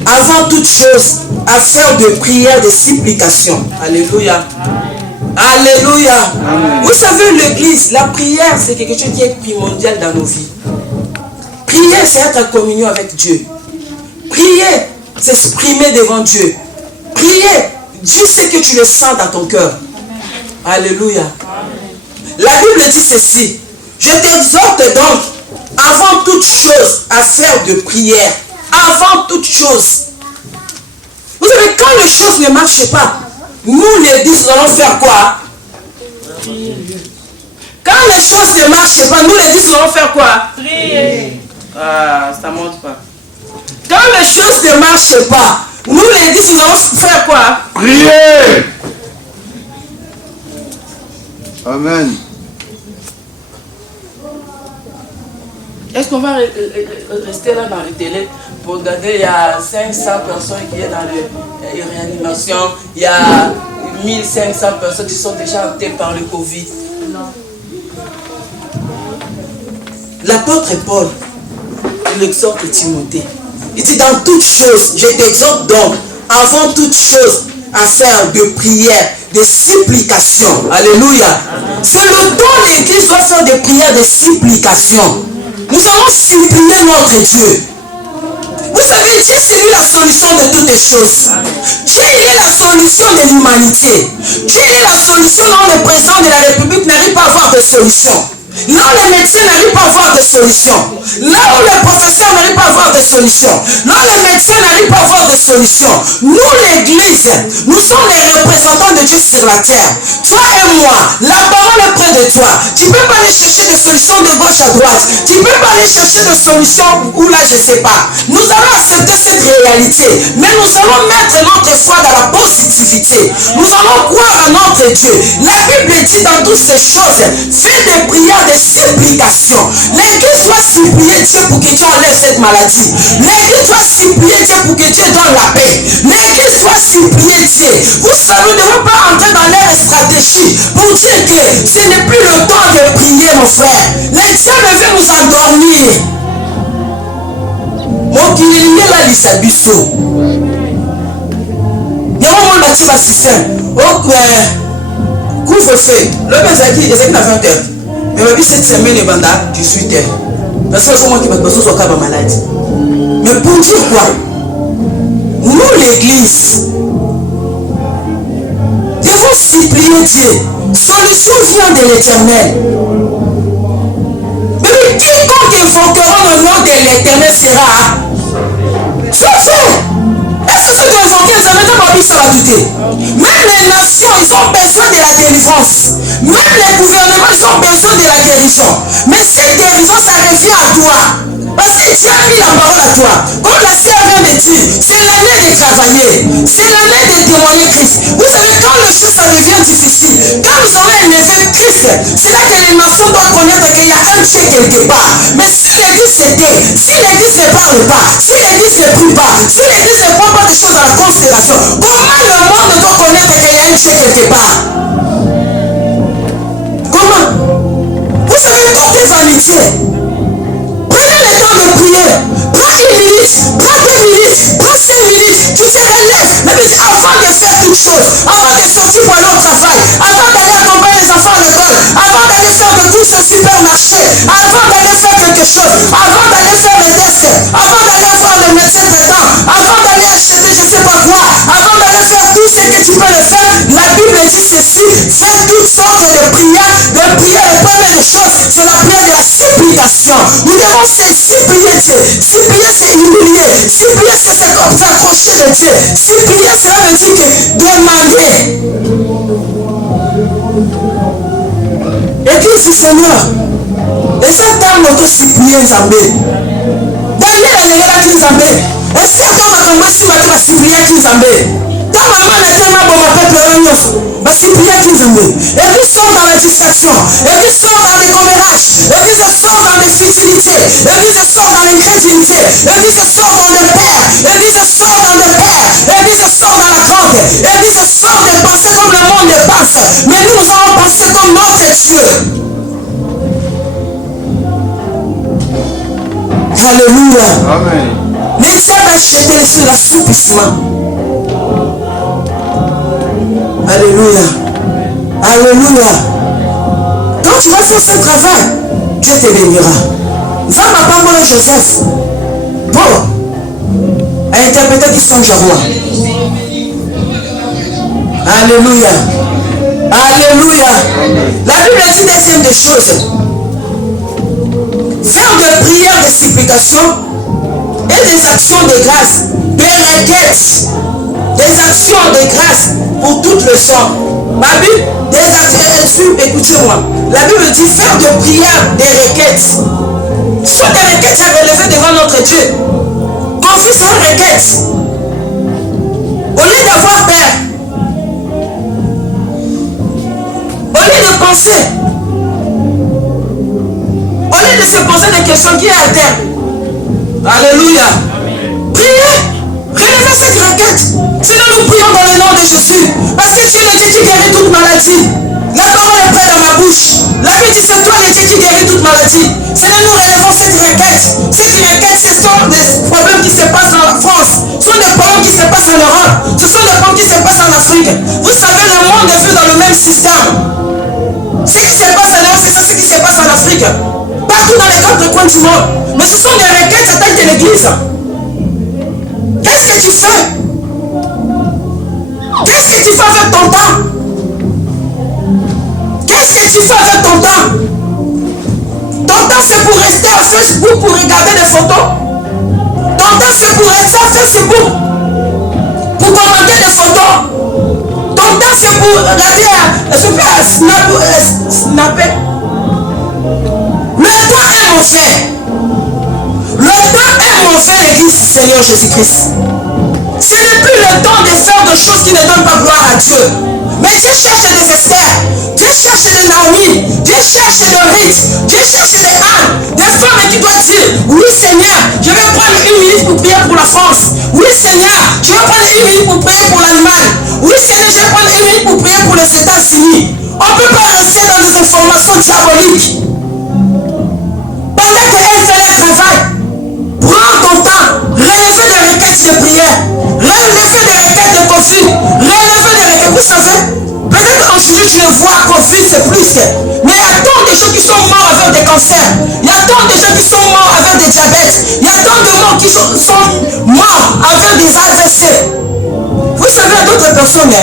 avant toute chose, à faire de prières, de supplications. Alléluia. Alléluia. Vous savez, l'église, la prière, c'est quelque chose qui est primordial dans nos vies. Prier, c'est être en communion avec Dieu. Prier, c'est s'exprimer devant Dieu. Prier, Dieu sait que tu le sens dans ton cœur. Alléluia. La Bible dit ceci. Je t'exhorte donc, avant toute chose, à faire de prière. Avant toute chose. Vous savez, quand les choses ne marchent pas, nous, l'église, nous allons faire quoi? Quand les choses ne marchent pas, nous, l'église, nous allons faire quoi? Prier. Ah, ça ne monte pas. Quand les choses ne marchent pas, nous, l'église, nous allons faire quoi? Prier. Amen. Est-ce qu'on va rester là dans le télé pour regarder? Il y a 500 personnes qui sont dans les réanimations. Il y a 1500 personnes qui sont déjà atteintes par le Covid. Non. L'apôtre Paul, il exhorte Timothée. Il dit dans toutes choses, je t'exhorte donc, avant toute chose, à faire de prières, de supplications. Alléluia. C'est le temps l'église doit faire des prières, de supplications. Nous allons supplier notre Dieu. Vous savez, Dieu c'est lui la solution de toutes les choses. Dieu il est la solution de l'humanité. Dieu il est la solution dont le président de la République n'arrive pas à avoir de solution. Là où les médecins n'arrivent pas à avoir de solution. Là où les professeurs n'arrivent pas à avoir de solution. Là où les médecins n'arrivent pas à avoir de solution. Nous, l'église, nous sommes les représentants de Dieu sur la terre. Toi et moi, la parole est près de toi. Tu ne peux pas aller chercher des solutions de gauche à droite. Tu ne peux pas aller chercher des solutions où là, je ne sais pas. Nous allons accepter cette réalité. Mais nous allons mettre notre foi dans la positivité. Nous allons croire en notre Dieu. La Bible dit dans toutes ces choses, fais des prières, des supplications. L'église doit supplier Dieu pour que Dieu enlève cette maladie. L'église doit supplier Dieu pour que Dieu donne la paix. L'église doit supplier Dieu. Vous savez, nous ne devons pas entrer dans leur stratégie pour dire que ce n'est plus le temps de prier, mon frère. Les dieux ne veulent nous endormir. Mon qu'il est là, l'Issabiso. Il y a un moment où tu vas système. Couvre-feu. Le Bézaki, il n'a 20 heures. Mais ma vie, cette semaine, est bandée 18 heures. Parce que c'est moi qui m'a passé sur le malade. Mais pour dire quoi? Nous, l'église, devons supplier Dieu. Solution vient de l'éternel. Mais quiconque invoquera le nom de l'éternel sera sauvé. Est-ce que ceux qui ont invoqué les amis de ma vie, ça va douter? Même les nations, ils ont besoin de la délivrance. Même les gouvernements, ils ont besoin de la guérison. Mais cette guérison, ça revient à toi. Parce que Dieu a mis la parole à toi. Comme la sœur vient de dire, c'est l'année de travailler. C'est l'année de témoigner Christ. Vous savez, quand les choses ça devient difficile, quand nous allons élever Christ, c'est là que les nations doivent connaître qu'il y a un Dieu quelque part. Mais si l'église s'était, si l'église ne parle pas, si l'église ne prie pas, si l'église ne prend pas des choses à la considération, comment le monde doit connaître qu'il y a un Dieu quelque part? Comment? Vous savez, côté vanité, prenez le temps de prier. Prends 1 minute, prends 2 minutes, prends 5 minutes. Tu te relèves. Mais avant de faire toute chose, avant de sortir pour aller au travail, avant d'aller accompagner les enfants à l'école, avant d'aller faire des courses au supermarché, avant d'aller faire quelque chose, avant d'aller faire les tests, avant d'aller voir le médecin traitant, avant d'aller acheter je ne sais pas quoi, avant d'aller faire tout ce que tu peux le faire, la Bible dit ceci, fais toutes sortes de prières. De prière, la première des choses, c'est la prière de la supplication. Nous devons supplier de Dieu, si prier c'est humilier, si prier c'est s'approcher de Dieu, si prier cela veut dire que demander. Et puis si Seigneur, et cette dame aussi prier Nzambe. Daniel alingaki Nzambe. Et si attends ma tombe si ma tombe si prier Nzambe. Quand maman a tellement bon ma peuple parce qu'il priait qui Nzambe. Et puis sort dans la distraction. Et puis sort dans les commérages. Et puis je sors dans les futilités. Et puis je sors dans l'incrédulité. Et puis je sors dans le père. Et puis je sors dans le père. Et puis je sors dans la drogue. Et puis je sors de penser comme le monde pense. Mais nous allons penser comme notre Dieu. Alléluia. Amen. Mais Dieu va jeter sur l'assouplissement. Alléluia. Alléluia. Quand tu vas faire ce travail, Dieu te bénira. Va ma parole Joseph. Bon. A interprété qui songe à moi. Alléluia. Alléluia. La Bible dit deuxième des choses. Faire des prières de supplication et des actions de grâce, des requêtes, des actions de grâce pour toutes les gens. Ma Bible, des actions, écoutez-moi. La Bible dit faire des prières, des requêtes. Soit des requêtes à relever devant notre Dieu. Confie sans requête. Au lieu d'avoir peur, au lieu de penser, au lieu de se poser des questions qui est à terre. Alléluia. Priez. Relevez cette requête. Sinon nous prions dans le nom de Jésus. Parce que tu es le Dieu qui guérit toute maladie. La parole est près dans ma bouche. La Bible dit c'est toi le Dieu qui guérit toute maladie. Sinon nous relevons cette requête. Cette requête, ce sont des problèmes qui se passent en France. Ce sont des problèmes qui se passent en Europe. Ce sont des problèmes qui se passent en Afrique. Vous savez, le monde est vu dans le même système. Ce qui se passe en Europe, c'est ça ce qui se passe en Afrique. Partout dans les quatre coins du monde. Mais ce sont des requêtes à taille de l'église. Qu'est-ce que tu fais? Qu'est-ce que tu fais avec ton temps? Qu'est-ce que tu fais avec ton temps? Ton temps c'est pour rester à Facebook pour regarder des photos. Ton temps c'est pour rester à Facebook pour commenter des photos. Ton temps c'est pour regarder snapper. Le temps est mon frère. Le temps est mon frère, l'église du Seigneur Jésus-Christ. Ce n'est plus le temps de faire des choses qui ne donnent pas gloire à Dieu. Mais Dieu cherche des Esther, Dieu cherche des Naomi, Dieu cherche des Ruth, Dieu cherche des Anne, des femmes qui doivent dire, oui Seigneur, je vais prendre 1 minute pour prier pour la France. Oui Seigneur, je vais prendre 1 minute pour prier pour l'Allemagne. Oui Seigneur, je vais prendre 1 minute pour prier pour les États-Unis. On ne peut pas rester dans des informations diaboliques. Pendant qu'elle fait le travail, prends ton temps, relevez des requêtes de prière, relevez des requêtes de conflit, relevez des requêtes. Vous savez, peut-être qu'aujourd'hui tu ne vois conflit, c'est plus que. Mais il y a tant de gens qui sont morts avec des cancers, il y a tant de gens qui sont morts avec des diabètes, il y a tant de gens qui sont morts avec des AVC. Vous savez, d'autres personnes,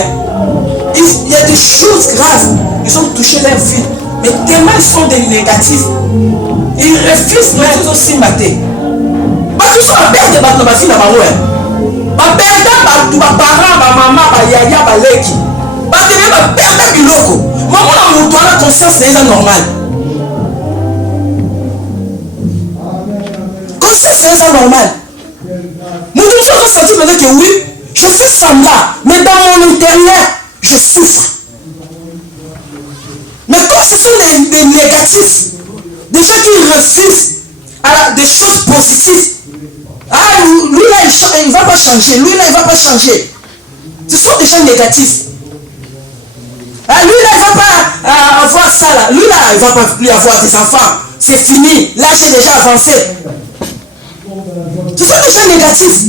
il y a des choses graves, ils ont touché leur vie, mais tellement ils sont des négatifs. Ils refusent même aussi mater. Parce qu'ils sont en perte de ma fille, en perdant ma parent, ma maman, ma yaya, ma leki. Parce que même en perdant du loco. Maman, on doit la conscience, c'est normal. Conscience, c'est normal. Nous devons sentir maintenant que oui, je suis femme là, mais dans mon intérieur, je souffre. Mais quand ce sont des négatifs, des gens qui refusent des choses positives. Ah, lui là, il ne va pas changer. Lui là, il ne va pas changer. Ce sont des gens négatifs. Ah, lui là, il ne va pas avoir ça là. Lui là, il ne va pas plus avoir des enfants. C'est fini. Là, j'ai déjà avancé. Ce sont des gens négatifs.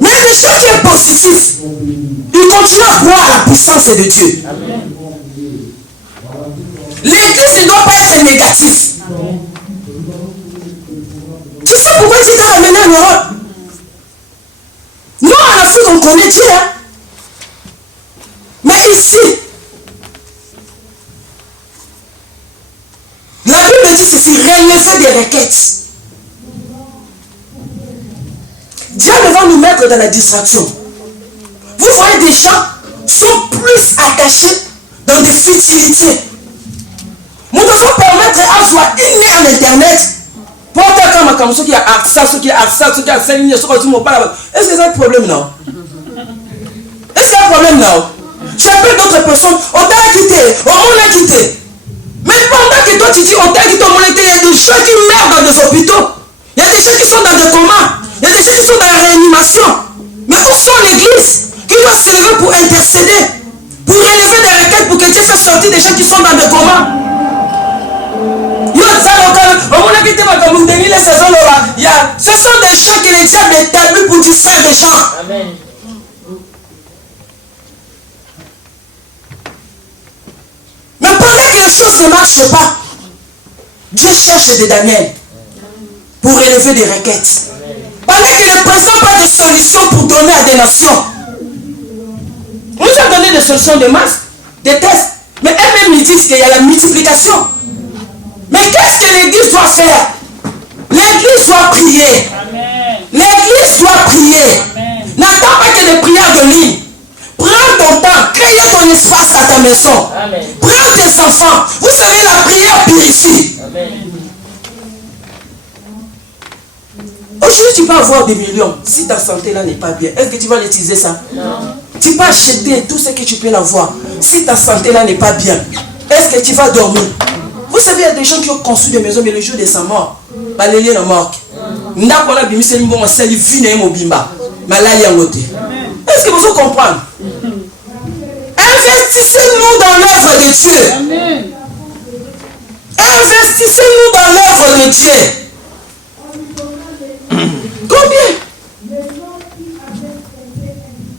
Mais des gens qui sont positifs, ils continuent à croire à la puissance de Dieu. L'église ne doit pas être négative. Tu sais pourquoi tu t'es ramené en Europe? Nous, en Afrique, on connaît Dieu. Hein? Mais ici, la Bible dit ceci, relevez des requêtes. être dans la distraction. Vous voyez des gens sont plus attachés dans des futilités. Nous devons permettre à avoir une heure d'internet. Pour faire comme ceux qui a accès, ceux qui a accès, ceux qui a accès, est-ce que c'est un problème non? Est-ce que c'est un problème non? J'ai appelé d'autres personnes, on t'a quitté, on l'a quitté. Mais pendant que toi tu dis on t'a quitté, on l'a quitté, il y a des gens qui meurent dans des hôpitaux. Il y a des gens qui sont dans des comas. Il y a des gens qui sont dans la réanimation. Mais où sont l'église qui doit se lever pour intercéder, pour élever des requêtes, pour que Dieu fasse sortir des gens qui sont dans des comas? Ce sont des gens que les diables établit pour distraire les gens. Amen. Mais pendant que les choses ne marchent pas, Dieu cherche des Daniel pour élever des requêtes. Pendant que les présidents n'ont pas de solution pour donner à des nations. On nous a donné des solutions de masse, des tests. Mais elles-mêmes ils disent qu'il y a la multiplication. Mais qu'est-ce que l'église doit faire? L'église doit prier. L'église doit prier. N'attends pas que les prières de ligne. Prends ton temps, crée ton espace à ta maison. Amen. Prends tes enfants. Vous savez, la prière purifie. Aujourd'hui, tu peux avoir des millions. Si ta santé là n'est pas bien, est-ce que tu vas l'utiliser ça? Non. Tu peux acheter tout ce que tu peux l'avoir. Si ta santé là n'est pas bien, est-ce que tu vas dormir? Vous savez, il y a des gens qui ont construit des maisons, mais le jour de sa mort, balayé la mort. Est-ce que vous comprenez? Investissez-nous dans l'œuvre de Dieu. Investissez-nous dans l'œuvre de Dieu. Combien?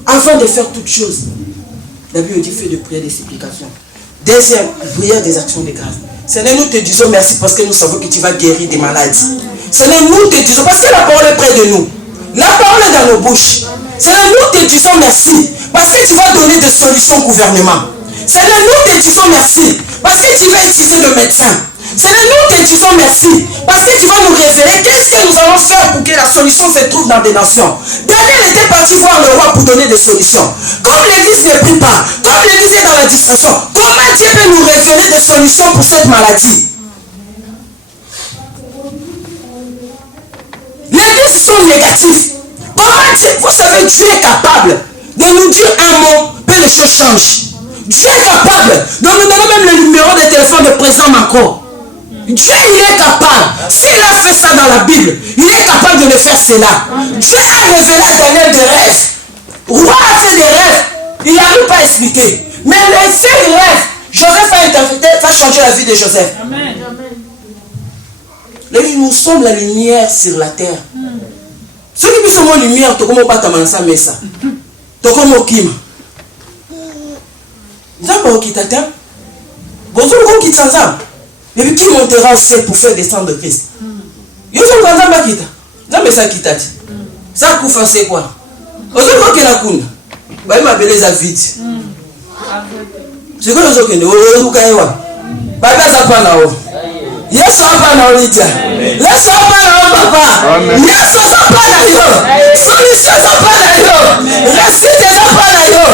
Avant de faire toutes choses, la Bible dit fait de prières, des supplications. Deuxième, prière des actions de grâce. Seigneur, nous te disons merci parce que nous savons que tu vas guérir des maladies. Seigneur, nous te disons, parce que la parole est près de nous. La parole est dans nos bouches. Seigneur, nous te disons merci parce que tu vas donner des solutions au gouvernement. Seigneur, nous te disons merci parce que tu vas utiliser le médecin. Seigneur, nous te disons merci parce que tu vas nous révéler qu'est-ce que nous allons faire pour que la solution se trouve dans des nations. Daniel était parti voir le roi pour donner des solutions. Comme l'église ne prie pas, comme l'église est dans la distraction, comment Dieu peut nous révéler des solutions pour cette maladie? Les listes sont négatives. Comment Dieu, vous savez, Dieu est capable de nous dire un mot, puis les choses changent. Dieu est capable de nous donner même le numéro de téléphone du président Macron. Dieu, il est capable. S'il a fait ça dans la Bible, il est capable de le faire cela. Dieu a révélé à Daniel des rêves. Roi a fait des rêves. Il n'arrive pas à expliquer. Mais les rêves, Joseph a interprété, va changer la vie de Joseph. Amen. Nous sommes la lumière sur la terre. Ceux qui sont la lumière, tu comment pas t'amener ça, mais ça. Tu comment kim. D'abord, qui t'attend. Bonjour, qui t'attend. Mais qui montera au ciel pour faire descendre Christ? Yo sont dans un quitta. Non mais ça quitte. Ça coupe c'est quoi? Aujourd'hui que la coune. Bah il m'appelle les vite. C'est quoi le jour que nous au Kaiwa? Bah ça pas là. Yes ça pas là Lydia. Laisse ça pas là papa. Yes ça pas là yo. Solution ça pas là yo. Reste ça pas là yo.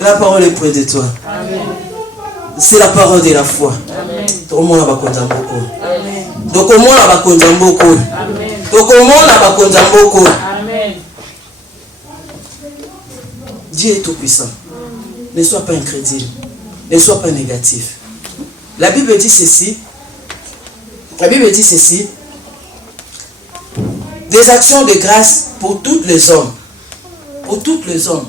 La parole est près de toi. Amen. C'est la parole de la foi. Tout le monde a bakunda mboko. Donc au monde a bakunda mboko. Donc au monde a bakunda mboko. Dieu est tout puissant. Ne sois pas incrédule. Ne sois pas négatif. La Bible dit ceci. La Bible dit ceci. Des actions de grâce pour tous les hommes. Pour tous les hommes.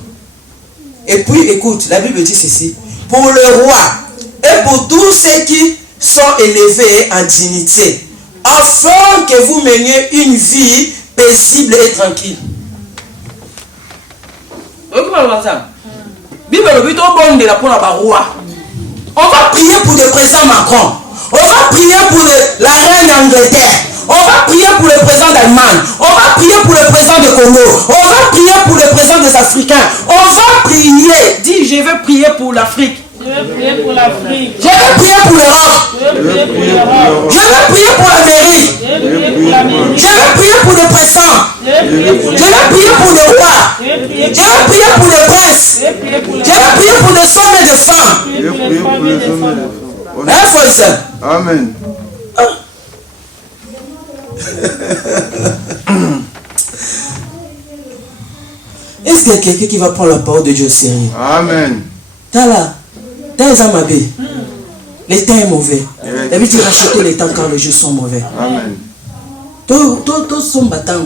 Et puis écoute, la Bible dit ceci. Pour le roi. Et pour tous ceux qui sont élevés en dignité, afin que vous meniez une vie paisible et tranquille. On va prier pour le président Macron. On va prier pour la reine d'Angleterre. On va prier pour le président d'Allemagne. On va prier pour le président de Congo. On va prier pour le président des Africains. On va prier. Dis, je vais prier pour l'Afrique. Je vais prier pour l'Afrique. Je vais prier pour l'Europe. Je vais prier pour l'Europe. Je vais prier pour l'Amérique. Je vais prier pour le président. Je vais prier pour le roi. Je vais prier pour le prince. Je vais prier pour les hommes et les femmes. Je vais prier pour les hommes et les femmes. Hein, frère et sœur? Amen. Est-ce qu'il y a quelqu'un qui va prendre la parole de Dieu au sérieux? Amen. T'as là, t'as les âmes abbés. Les temps est mauvais. D'habitude, tu racheter les temps quand les jeux sont mauvais. Amen. Tous sont battants.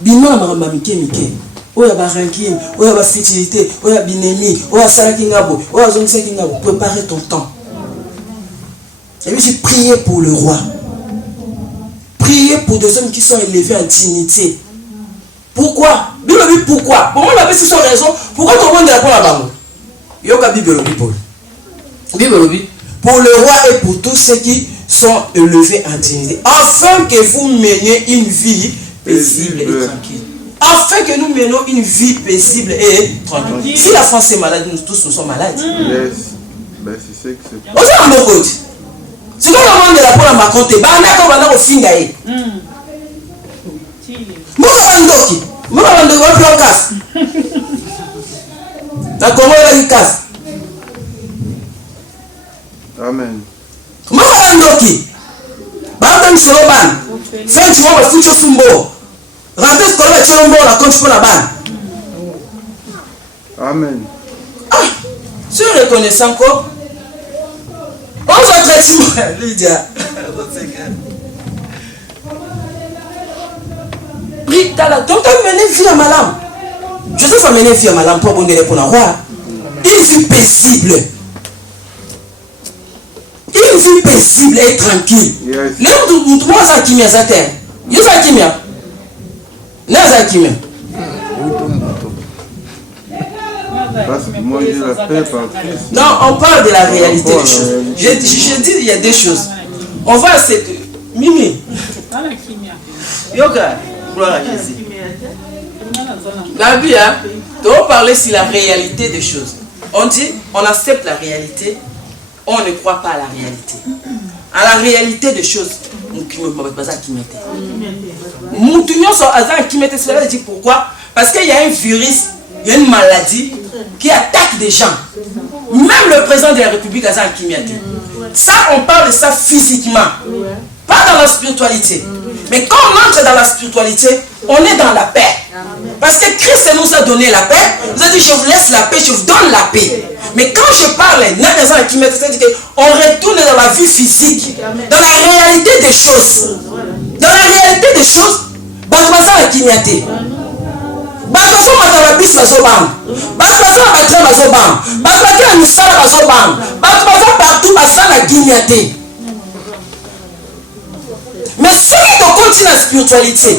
Bino na mike mike. Oya ba ranking, oya ba fertilité, oya binemi, oya salaki ngabo, oya zongisa ngabo. Préparer ton temps. Et puis j'ai prié pour le roi. Prier pour des hommes qui sont élevés en dignité. Pourquoi? Bible dit pourquoi? Pour moi, la personne sans raison. Pourquoi tout le monde répond là-bas? Yoka Bible dit Paul. Bible dit pour le roi et pour tous ceux qui sont élevés en dignité, afin que vous meniez une vie paisible et tranquille. Afin que nous menions une vie paisible et tranquille. Si la France est malade, nous tous nous sommes malades. Yes. Ben, c'est ce que c'est. On s'en rend compte. C'est comme le monde de la poule à ma compte. Bah, on a comme on a au fin d'ailleurs. Moi, je suis moi, je suis en casse. D'accord, moi, je suis en casse. Amen. Moi, je suis en bah, on a une solo ban. Fin du mois, on va foutre sur Sumbo. Rentrer scolaire, tu vas la compte pour la ban. Amen. Ah, tu reconnais ça encore? On se traite, Lydia. Prie, donc tu as mené vie à Malam. Joseph a mené vie à Malam pour abonner pour la roi. Une vie paisible. Une vie paisible et tranquille. Yes. Nous trois ans qui m'ont terre. Vous avez qui m'ont? Nous avons qui m'ont? Parce que moi j'ai la paix par Christ. Non, on parle de la réalité des choses. Je dis, il y a des choses. On va c'est que Mimi. Yoga, gloire à Jésus. La Bible, on parler sur la réalité des choses. On dit, on accepte la réalité, on ne croit pas à la réalité. À la réalité des choses, cela dit pourquoi? Parce qu'il y a un virus, il y a une maladie qui attaque des gens. Même le président de la République a ça. Ça, on parle de ça physiquement, pas dans la spiritualité. Mais quand on entre dans la spiritualité, on est dans la paix. Parce que Christ nous a donné la paix. Il a dit, je vous laisse la paix, je vous donne la paix. Mais quand je parle, on retourne dans la vie physique, dans la réalité des choses. Dans la réalité des choses, mais si on continue la spiritualité,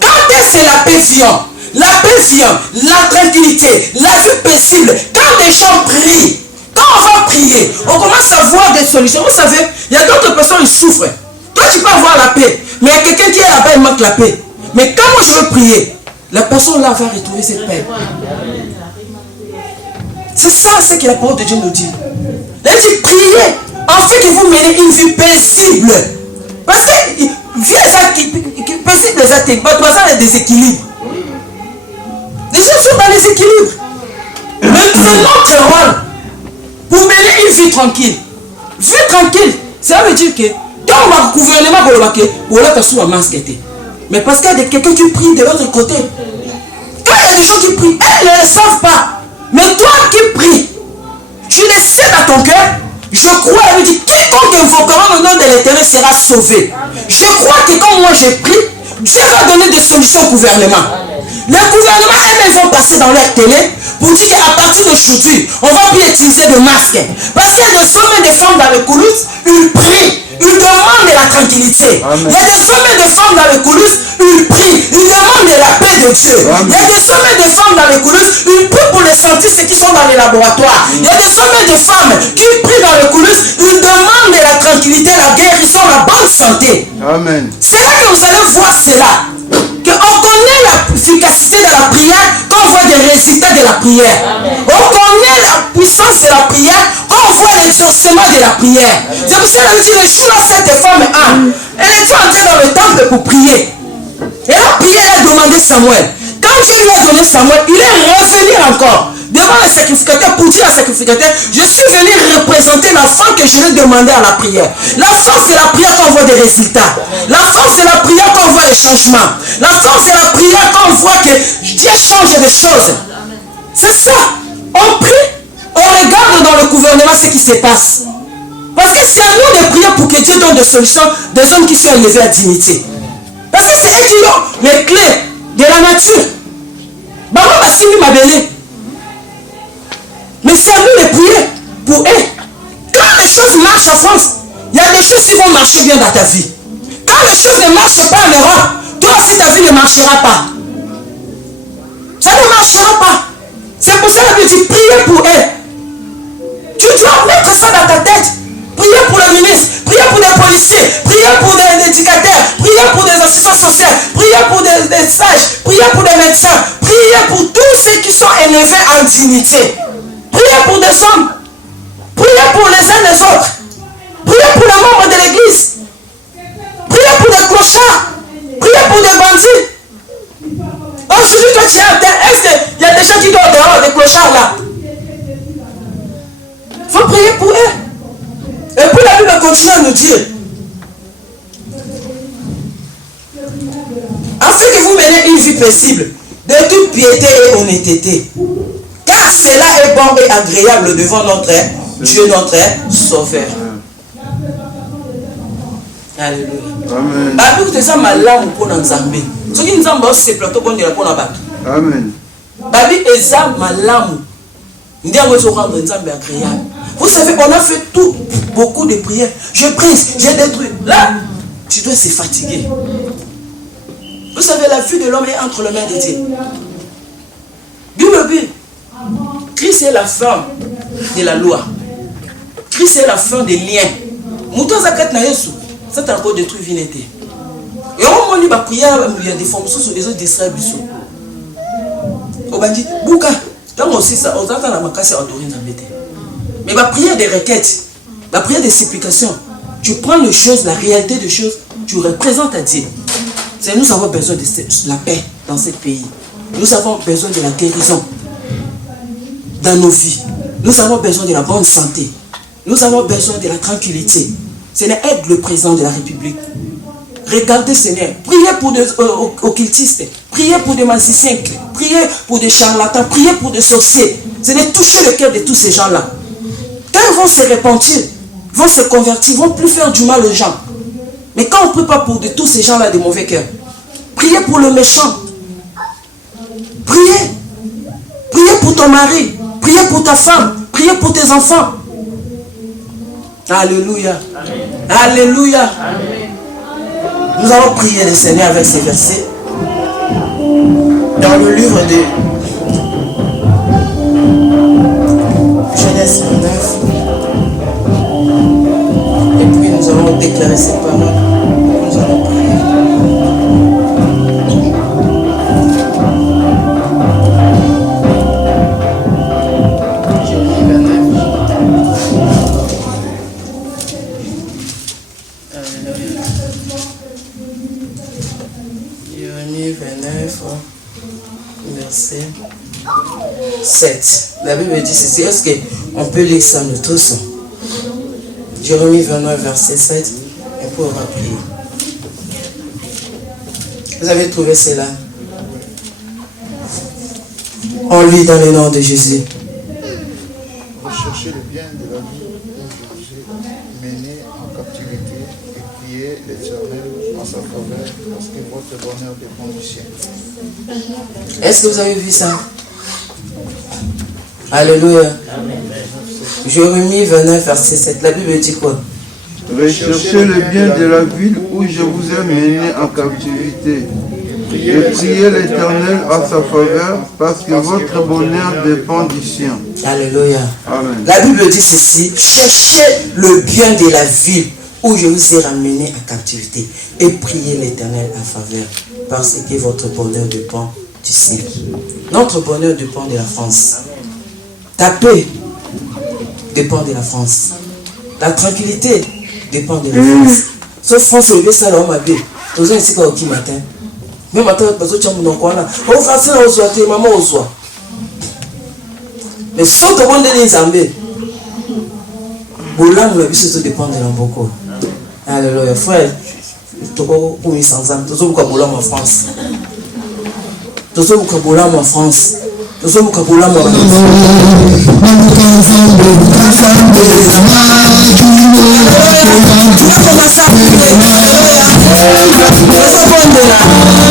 quand est-ce que la paix vient? La paix vient, la tranquillité, la vie paisible. Quand les gens prient, quand on va prier, on commence à voir des solutions. Vous savez, il y a d'autres personnes qui souffrent. Toi, tu peux avoir la paix, mais il y a quelqu'un qui est là-bas, il manque la paix. Mais quand moi je veux prier, la personne là va retrouver cette paix. C'est ça ce que la parole de Dieu nous dit. Elle dit priez afin que vous menez une vie paisible. Parce que vie paisible, c'est un déséquilibre. Les gens sont dans les équilibres. Mais c'est notre rôle pour mener une vie tranquille. Vie tranquille, ça veut dire que dans le gouvernement, mais parce qu'il y a quelqu'un qui prie de l'autre côté. Quand il y a des gens qui prient, elles ne le savent pas. Mais toi qui pries, tu le sais dans ton cœur. Je crois, elle dit, quiconque invoquera le nom de l'Éternel sera sauvé. Je crois que quand moi je prie, Dieu va donner des solutions au gouvernement. Le gouvernement, elles vont passer dans leur télé pour dire qu'à partir d'aujourd'hui, on ne va plus utiliser de masques. Parce qu'il y a des hommes et des femmes dans les coulisses, ils prient. Ils demandent de la tranquillité. Amen. Il y a des hommes et des femmes dans les coulisses, ils prient. Ils demandent de la paix de Dieu. Amen. Il y a des hommes et des femmes dans les coulisses, ils prient pour les scientifiques qui sont dans les laboratoires. Il y a des hommes et des femmes qui prient dans les coulisses, ils demandent de la tranquillité, la guérison, la bonne santé. Amen. C'est là que vous allez voir cela. Qu'on connaît l'efficacité de la prière quand on voit des résultats de la prière. Amen. On connaît la puissance de la prière quand on voit l'exaucement de la prière. C'est pour ça que dit le jour là cette femme elle était entrée dans le temple pour prier. Elle a prié, elle a demandé Samuel. Quand Dieu lui a donné Samuel, il est revenu encore devant le sacrificateur pour dire au sacrificateur, je suis venu représenter la foi que je lui ai demandé à la prière. La force de la prière qu'on voit des résultats. La force de la prière qu'on voit les changements. La force de la prière qu'on voit que Dieu change des choses. C'est ça. On prie, on regarde dans le gouvernement ce qui se passe. Parce que c'est à nous de prier pour que Dieu donne des solutions des hommes qui sont élevés à dignité. Parce que c'est eux qui ont les clés de la nature. Maman m'a suivi ma belle. Mais c'est à nous de prier pour eux. Quand les choses marchent en France, il y a des choses qui vont marcher bien dans ta vie. Quand les choses ne marchent pas en Europe, toi aussi ta vie ne marchera pas. Ça ne marchera pas. C'est pour ça que tu pries pour eux. Tu dois mettre ça dans ta tête. Priez pour le ministre, priez pour des policiers, priez pour des éducateurs, priez pour des assistants sociaux, priez pour des sages, priez pour des médecins, priez pour tous ceux qui sont élevés en dignité. Priez pour des hommes, priez pour les uns les autres, priez pour les membres de l'église, priez pour des clochards, priez pour des bandits. Aujourd'hui, toi tu es en terre, est-ce qu'il y a des gens qui dorment dehors, des clochards là? Il faut prier pour eux. Et puis la Bible continue à nous dire, afin que vous menez une vie paisible, de toute piété et honnêteté, car cela est bon et agréable devant notre Dieu, notre Sauveur. Alléluia. Amen. Babi uteza malamu pona nzambe. Soki nzambe ose plateau kondela pona bato. Amen. Babi eza malamu. Ndiango zo rendre nzambe agréable. Vous savez, on a fait beaucoup de prières. Je prie, j'ai détruit. Là, tu dois se fatiguer. Vous savez, la vie de l'homme est entre les mains de Dieu. Bible, Christ est la fin de la loi. Christ est la fin des liens. Mouton zakat na yesu, ça t'a encore détruit vinete. Et on m'a dit, bah, prière, il y a des formes sous les autres distraits bisous. On m'a dit, Bouka, donc aussi ça, on entend la macasse en dorine zambete. Mais la prière des requêtes, la prière des supplications, tu prends les choses, la réalité des choses, tu représentes à Dieu. C'est nous avons besoin de la paix dans ce pays. Nous avons besoin de la guérison dans nos vies. Nous avons besoin de la bonne santé. Nous avons besoin de la tranquillité. Seigneur, aide le président de la République. Regardez, Seigneur, priez pour des occultistes, priez pour des magiciens, priez pour des charlatans, priez pour des sorciers. Seigneur, touchez le cœur de tous ces gens-là. Quand ils vont se repentir, vont se convertir, vont plus faire du mal aux gens. Mais quand on ne prie pas pour tous ces gens-là de mauvais cœur, priez pour le méchant. Priez. Priez pour ton mari. Priez pour ta femme. Priez pour tes enfants. Alléluia. Amen. Alléluia. Amen. Nous allons prier le Seigneur avec ces versets. Dans le livre de Genèse 9. Et puis nous allons déclarer ces paroles. Nous allons prier. Jérémie 29, verset 7. La Bible dit ceci. Est-ce qu'on peut lire ça nous tous? Jérémie 29, verset 7. Et puis on va prier. Vous avez trouvé cela? On lit dans le nom de Jésus. Recherchez le bien de la vie où je vous ai mené en captivité et priez l'Éternel en sa faveur parce que votre bonheur dépend du ciel. Est-ce que vous avez vu ça? Alléluia. Jérémie 29, verset 7. La Bible dit quoi? Recherchez le bien de la ville où je vous ai mené en captivité. Et priez l'Éternel à sa faveur parce que votre bonheur dépend du sien. Alléluia. Amen. La Bible dit ceci. Cherchez le bien de la ville où je vous ai ramené en captivité. Et priez l'Éternel à faveur parce que votre bonheur dépend du ciel. Notre bonheur dépend de la France. Ta paix dépend de la France. La tranquillité dépend de la France. Sauf France, le ça là, ma vie. Tous ici, au matin. Même à toi, parce que tu as mon enfant là. On va faire aux soins, maman aux soins. Mais sauf que bon délai Zambé. Boula, nous avons dépend de l'emboko. Alléluia, frère. Tu vas pour 800 ans. Tu vas pour Boula en France. Tu vas pour Boula en France. Tu vas pour Boula en France.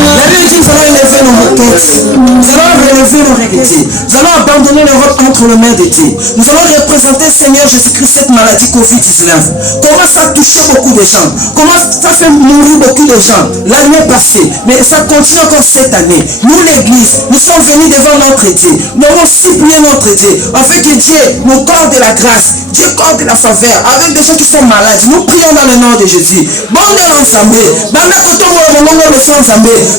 La Bible dit nous allons élever nos requêtes. Nous allons relever nos requêtes. Nous allons abandonner l'Europe entre les mains de Dieu. Nous allons représenter Seigneur Jésus-Christ cette maladie Covid-19. Comment ça a touché beaucoup de gens? Comment ça fait mourir beaucoup de gens l'année passée? Mais ça continue encore cette année. Nous l'église, nous sommes venus devant notre Dieu. Nous avons supplié notre Dieu afin que Dieu nous accorde de la grâce. Dieu accorde de la faveur avec des gens qui sont malades. Nous prions dans le nom de Jésus. Bon ensemble.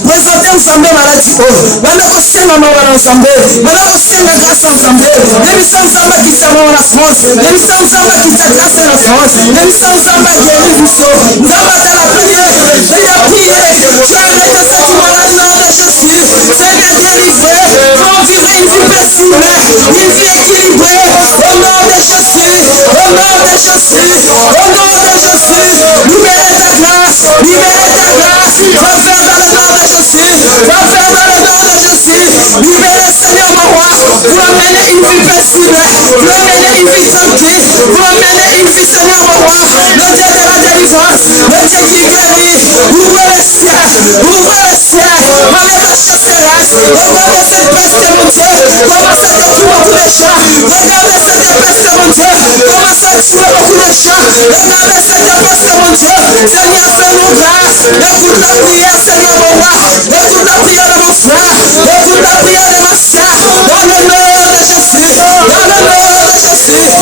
Présentez ensemble maladie. Maintenant, on sait maman ensemble. Maintenant, on sait la grâce ensemble. Les missions ensemble qui seront la France. Les missions ensemble qui te grâce la France. Les missions ensemble qui est une mission. Nous allons faire la prière. La prière. Tu as mis de cette malade nom de Jésus. Seigneur délivré. Pour vivre une vie passionnée. Une vie équilibrée. Au nom de Jésus. Au nom de Jésus. Au nom de Jésus. Libérez ta grâce. Libérez ta grâce. Va faire dans le nom de Jésus. Va faire dans le nom de Jésus. Libérez Seigneur mon roi. Vous amenez une vie passible. Vous amenez une vie tranquille. Vous amenez une vie Seigneur mon roi. Le Dieu de la délivrance. Le Dieu qui guérit. Ouvrez le ciel. Ouvrez le ciel. Enlève la chasseresse. Regardez cette peste mon Dieu. Comment ça détruit beaucoup de gens. Regardez cette peste mon Dieu. Comment ça tue beaucoup de gens. Regardez cette peste mon Dieu. Seigneur fais-nous grâce. Écoute la prière Seigneur mon roi. Écoute la prière de mon frère. Écoute la prière de ma soeur. Dans le nom de Jésus. Dans le nom de Jésus.